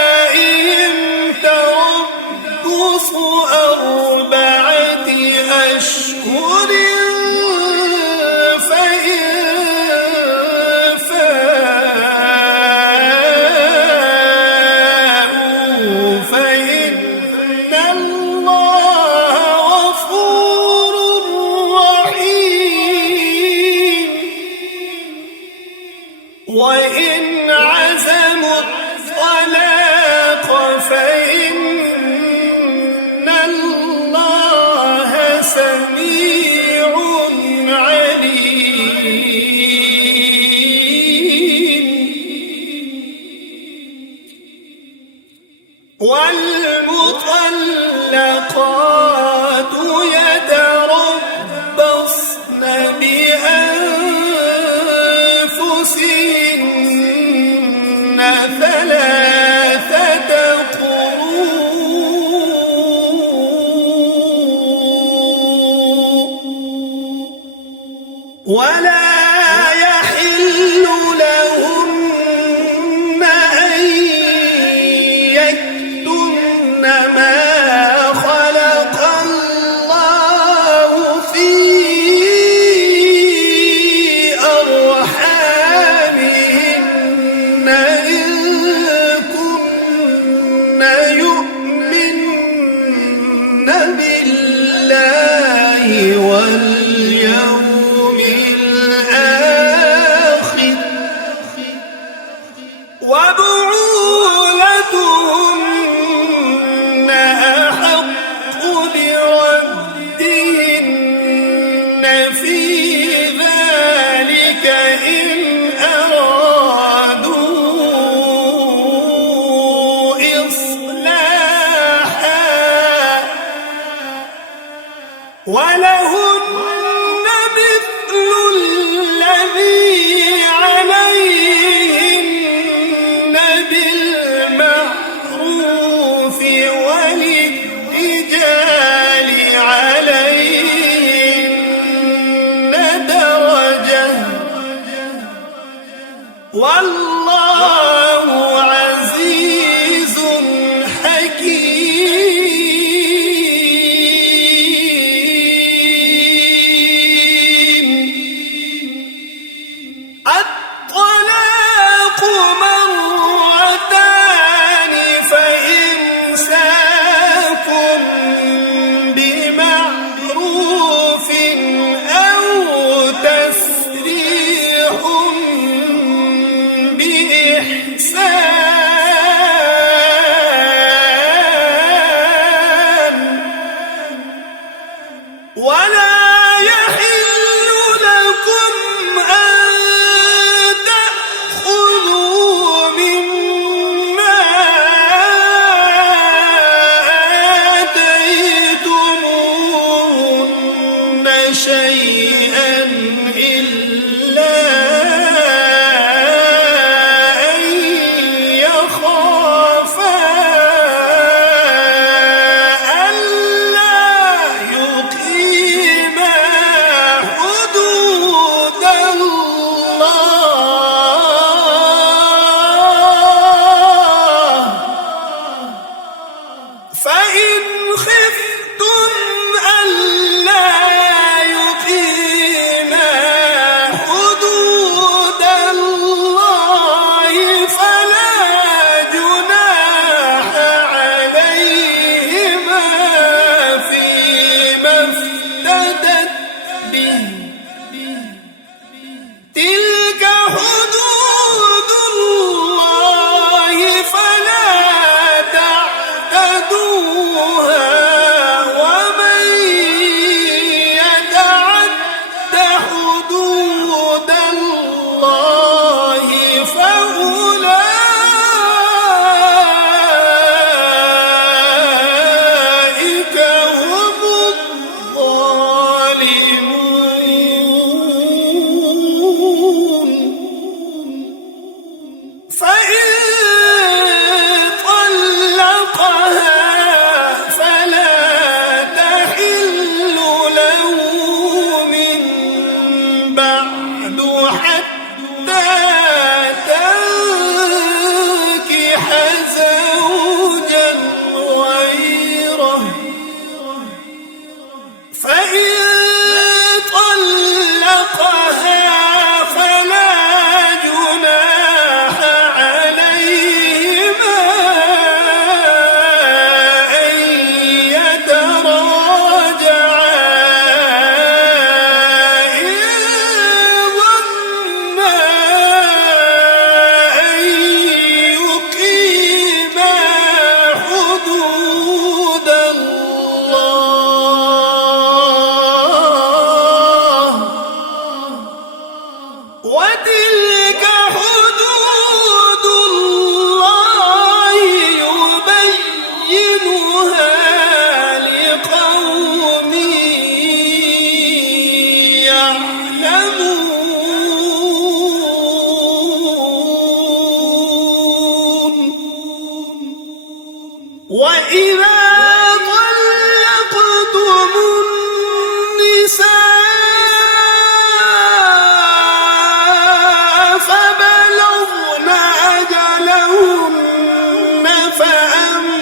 نسائهم تربص أربعة أشهر فإن فاءوا فإن الله غفور رحيم وإن عزموا الطلاق فإن الله سميع عليم والمطلقات يتربصن بأنفسهن ثلاثة قروء ولا يحل لهن أن يكتمن ما خلق الله في أرحامهن إن كن يؤمن بالله واليوم الآخر والله عزيز حكيم. الطلاق مرتان فإمساكم بمعروف أو تسريح بإحسان. ولا يحل لكم أن تأخذوا مما آتيتموهن شيئا إلا أن يخافا ألا يقيما حدود الله. فإن خفتم ألا يقيما حدود الله فلا جناح عليهما فيما افتدت به. تلك حدود الله فلا تعتدوها ومن يتعد حدود الله فأولئك هم الظالمون. فإن طلقها فلا تحل له من بعد حتى تنكح زوجا غيره. فإن طلقها فلا جناح عليهما أن يتراجعا إن ظنا أن يقيما حدود الله. وتلك حدود الله يبينها لقوم يعلمون. وإذا طلقتم النساء فبلغن أجلهن فأمسكوهن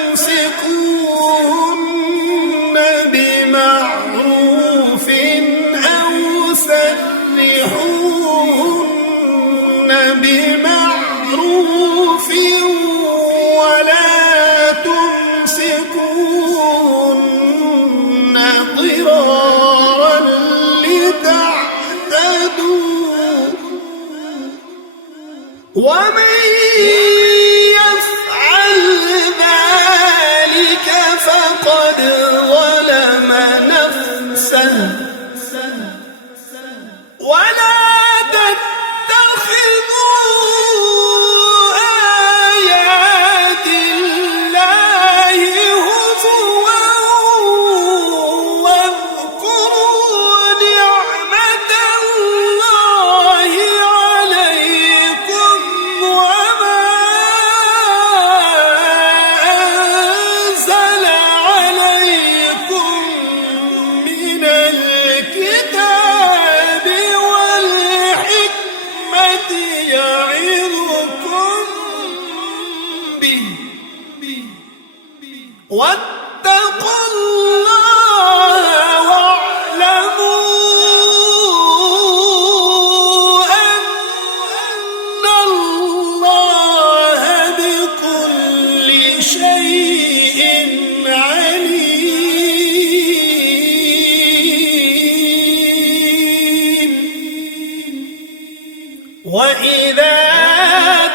بمعروف أو سرحوهن بمعروف ولا تمسكوهن ضرارا لتعتدوا. ومن يفعل ذلك فقد ظلم نفسه. ولا تتخذوا آيات الله هزوا واذكروا نعمة الله عليكم وما أنزل عليكم من الكتاب والحكمة واتقوا الله واعلموا أن الله بكل شيء عليم. وإذا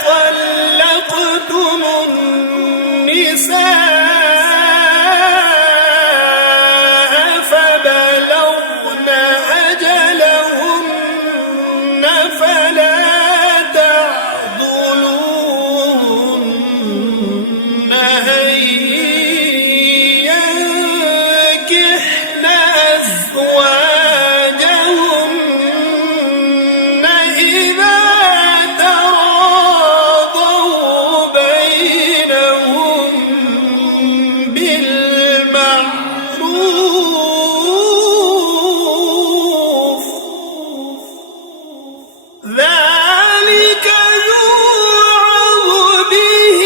طلقتم النساء فبلغن أجلهن فلا تعضلوهن أن ينكحن أزواجهن إذا تراضوا بينهم بالمعروف. ذلك يوعظ به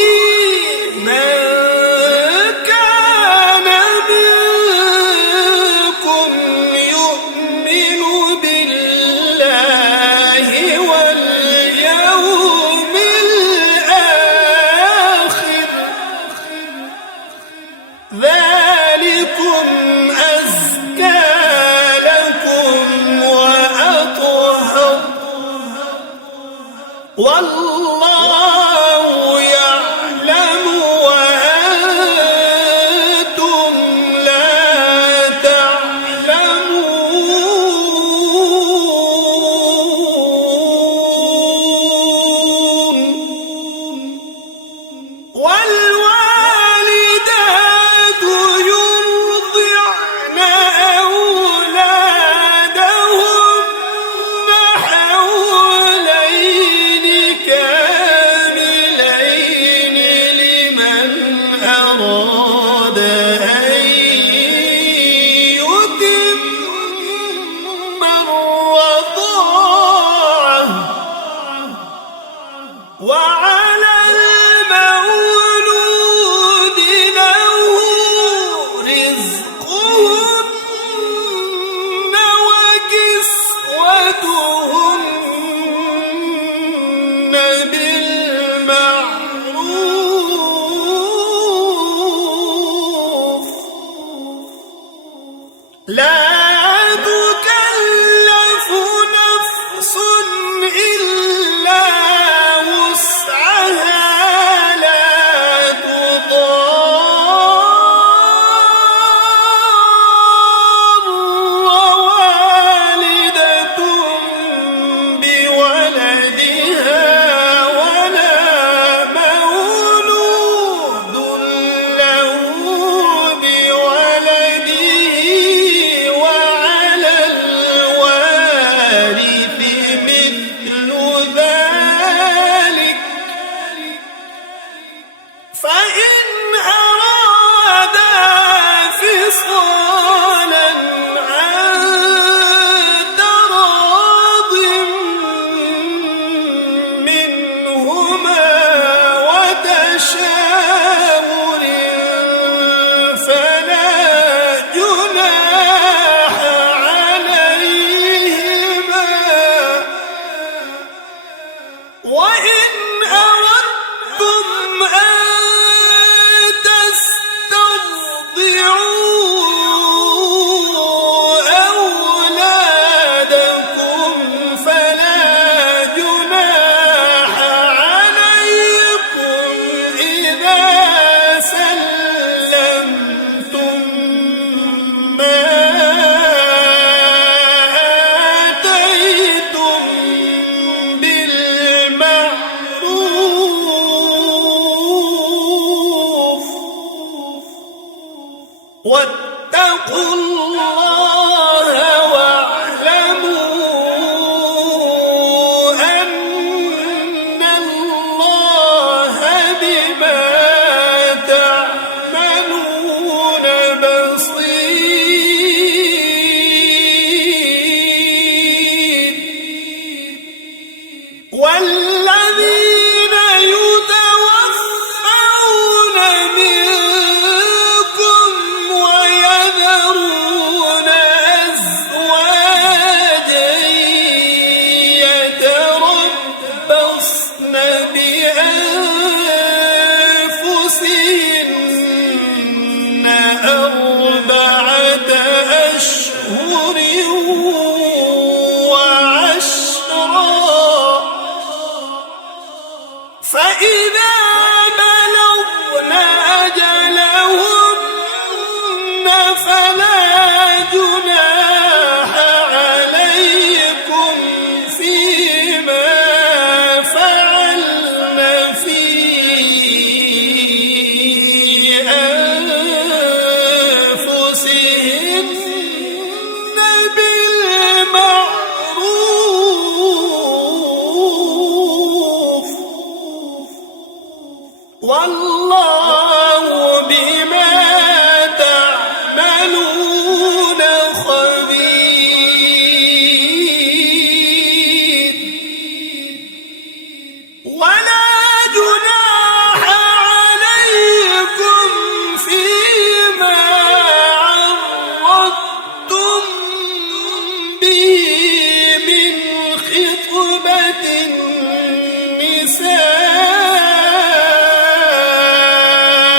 من كان منكم يؤمن بالله واليوم الآخر. ذلكم أزكى لكم وأطهر والله يعلم وأنتم لا تعلمون. والوالدات يرضعن أولادهن حولين كاملين لمن أراد أن يتم الرضاعة. وعلى المولود له رزقهن وكسوتهن بالمعروف. لا تكلف نفس إلا وسعها. لا تضار والدة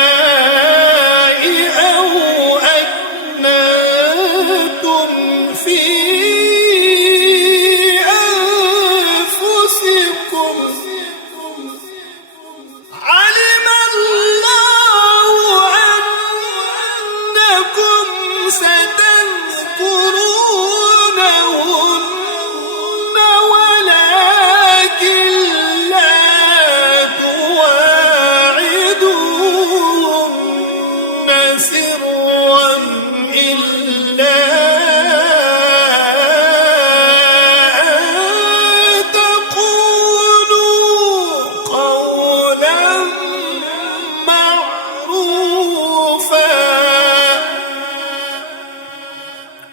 النساء أو أكننتم في أنفسكم علم الله أنكم ستذكرونهن ولكن لا تواعدوهن سرا إلا أن تقولوا قولا معروفا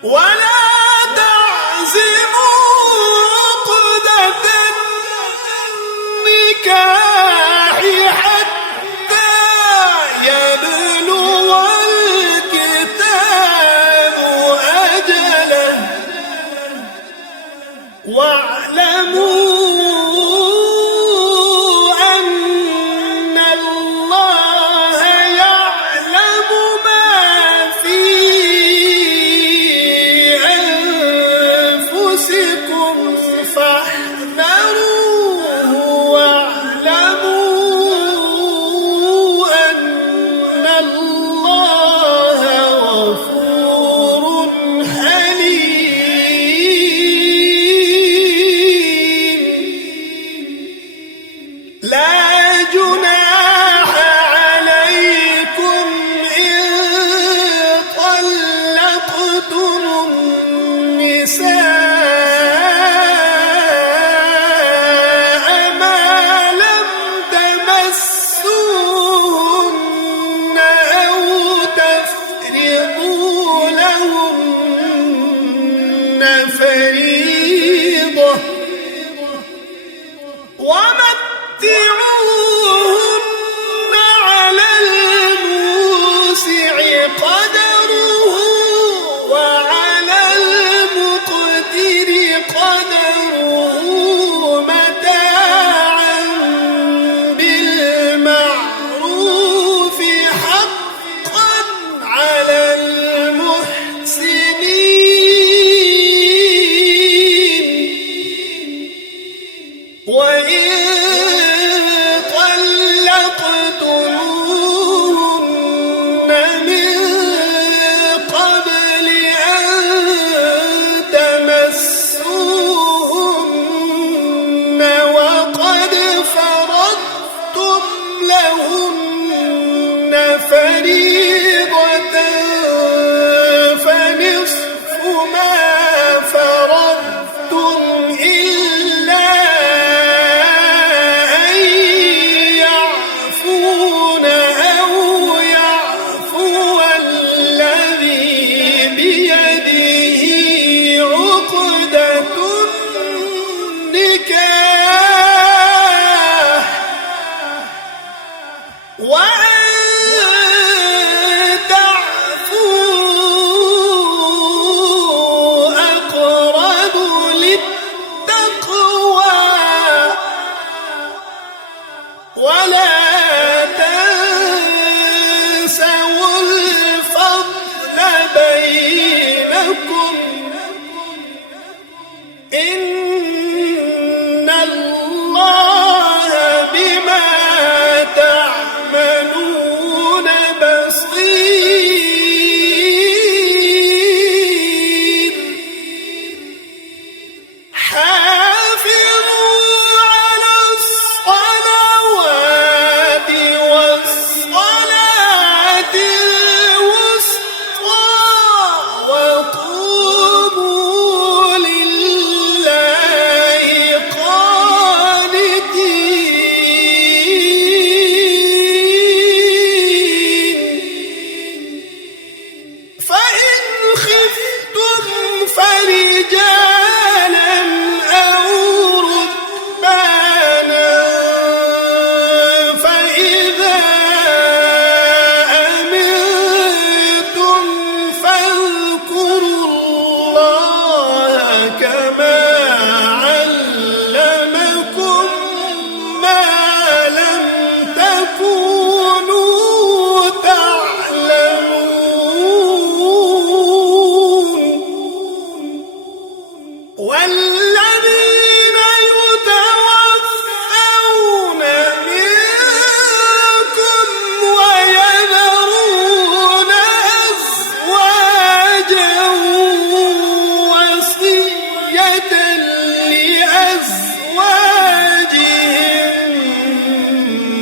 ولا تعزموا عقدة النكاح حتى يبلغ الكتاب أجله واعلموا أن الله يعلم ما في أنفسكم فاحذروه واعلموا أن الله غفور حليم لا جناح عليكم إن طلقتم النساء ما لم تمسوهن أو تفرضوا لهن فريضة ومتعوهن على الموسع قدره وعلى المقتر قدره متاعا بالمعروف حقا على المحسنين وإن طلقتموهن من قبل أن تمسوهن وقد فرضتم لهن فريضة فنصف ما فرضتم إلا أن يعفون أو يعفو الذي بيده عقدة النكاح وأن تعفوا أقرب للتقوى ولا تنسوا الفضل بينكم إن أزواجهم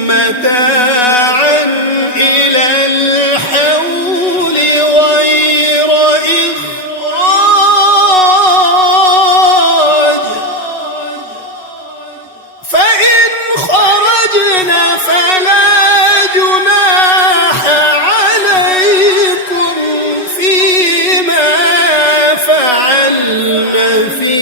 متاعا إلى الحول غير إخراج فإن خرجنا فلا جناح عليكم فيما فعلن في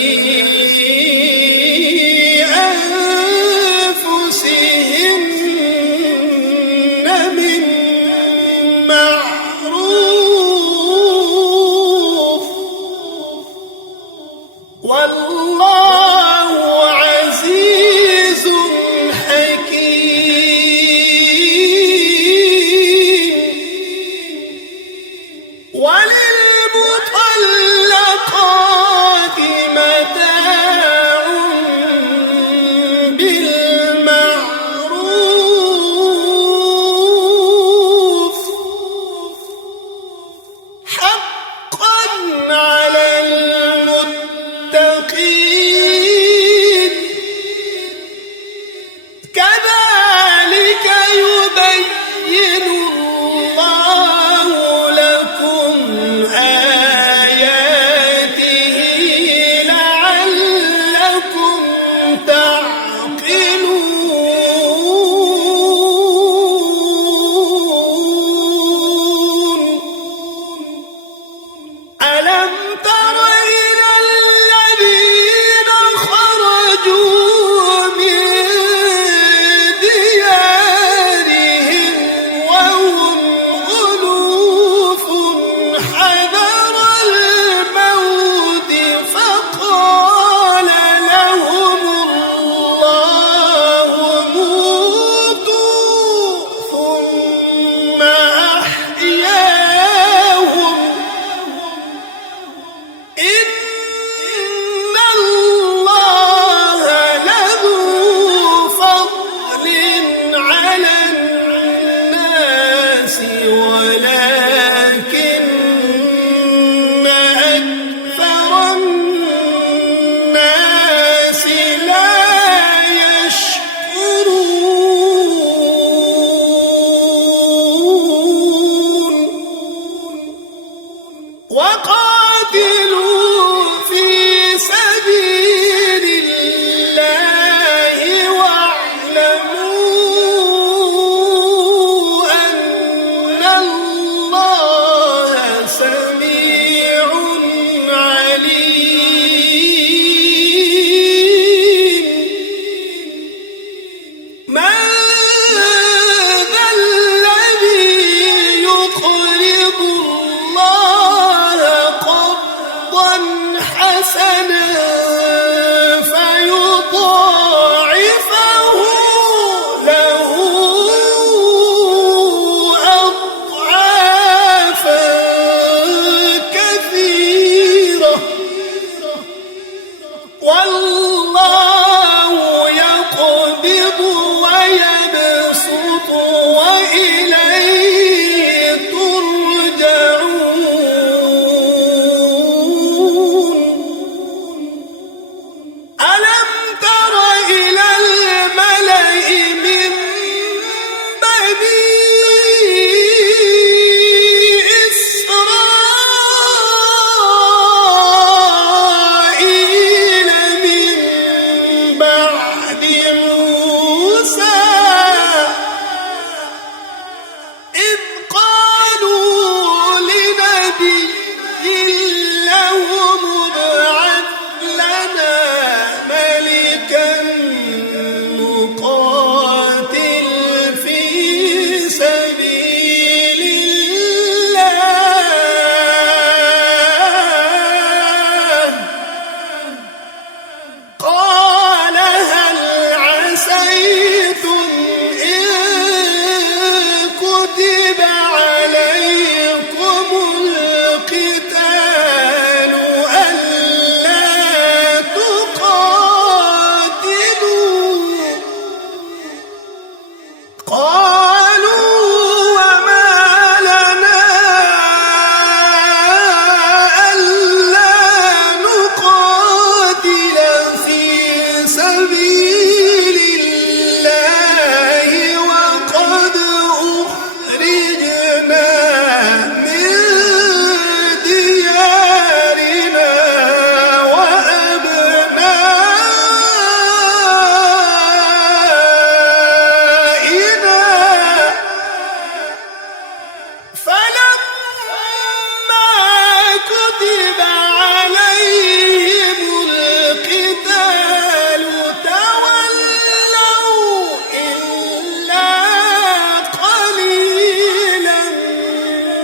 أنفسهن من معروف والله عزيز حكيم وللمطلقات متاع بالمعروف حقا على المتقين كذلك يبين الله لكم آياته لعلكم تعقلون ألم تر إلى الذين خرجوا من ديارهم وهم ألوف حذر الموت فقال لهم الله موتوا ثم أحياهم إن الله لذو فضل على الناس ولكن أكثر الناس لا يشكرون وقاتلوا في سبيل الله واعلموا أن الله سميع عليم من ذا الذي يقرض الله قرضا حسنا فيضاعفه له أضعافا كثيرة والله يقبض ويبسط وإليه ترجعون ألم تر إلى الملأ من بني إسرائيل من بعد موسى إذ قالوا لنبي لهم ابعث لنا ملكا نقاتل في سبيل الله قال هل سبيل الله وقد أخرجنا من ديارنا وأبنائنا فلما كتب عليهم القتال تولوا إلا قليلا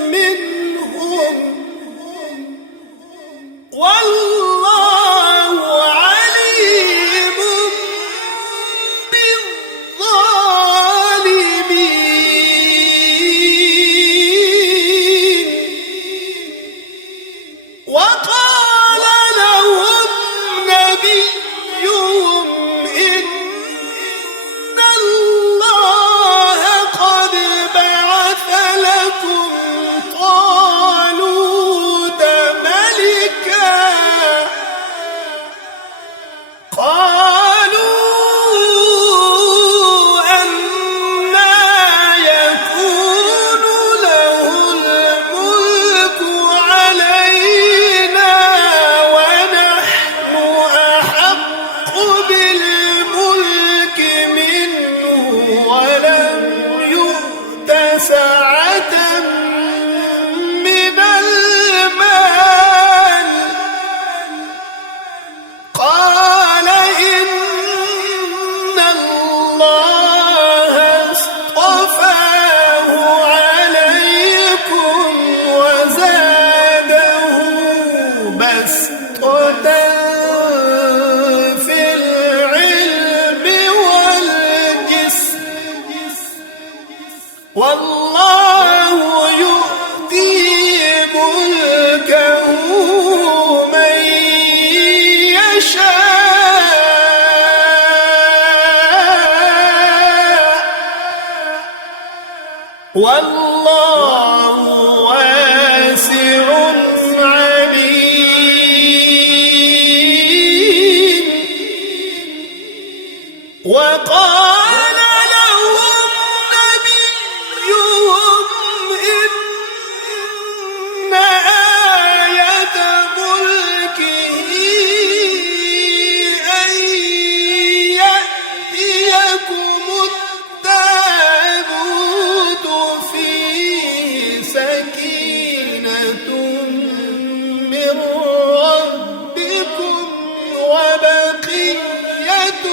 منهم والله عليم بالظالمين وقال لهم نبيهم إن الله قد بعث لكم طالوت ملكا قالوا أنى يكون له الملك علينا ونحن أحق بالملك منه ولم يؤت سعة من المال قال إن الله اصطفاه عليكم وزاده بسطة في العلم والجسم والله يؤتي ملكه من يشاء والله واسع عليم وقال لهم نبيهم إن آية ملكه أن يأتيكم التابوت فيه سكينة من ربكم وبقية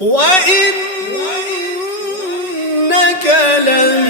وإنك لمن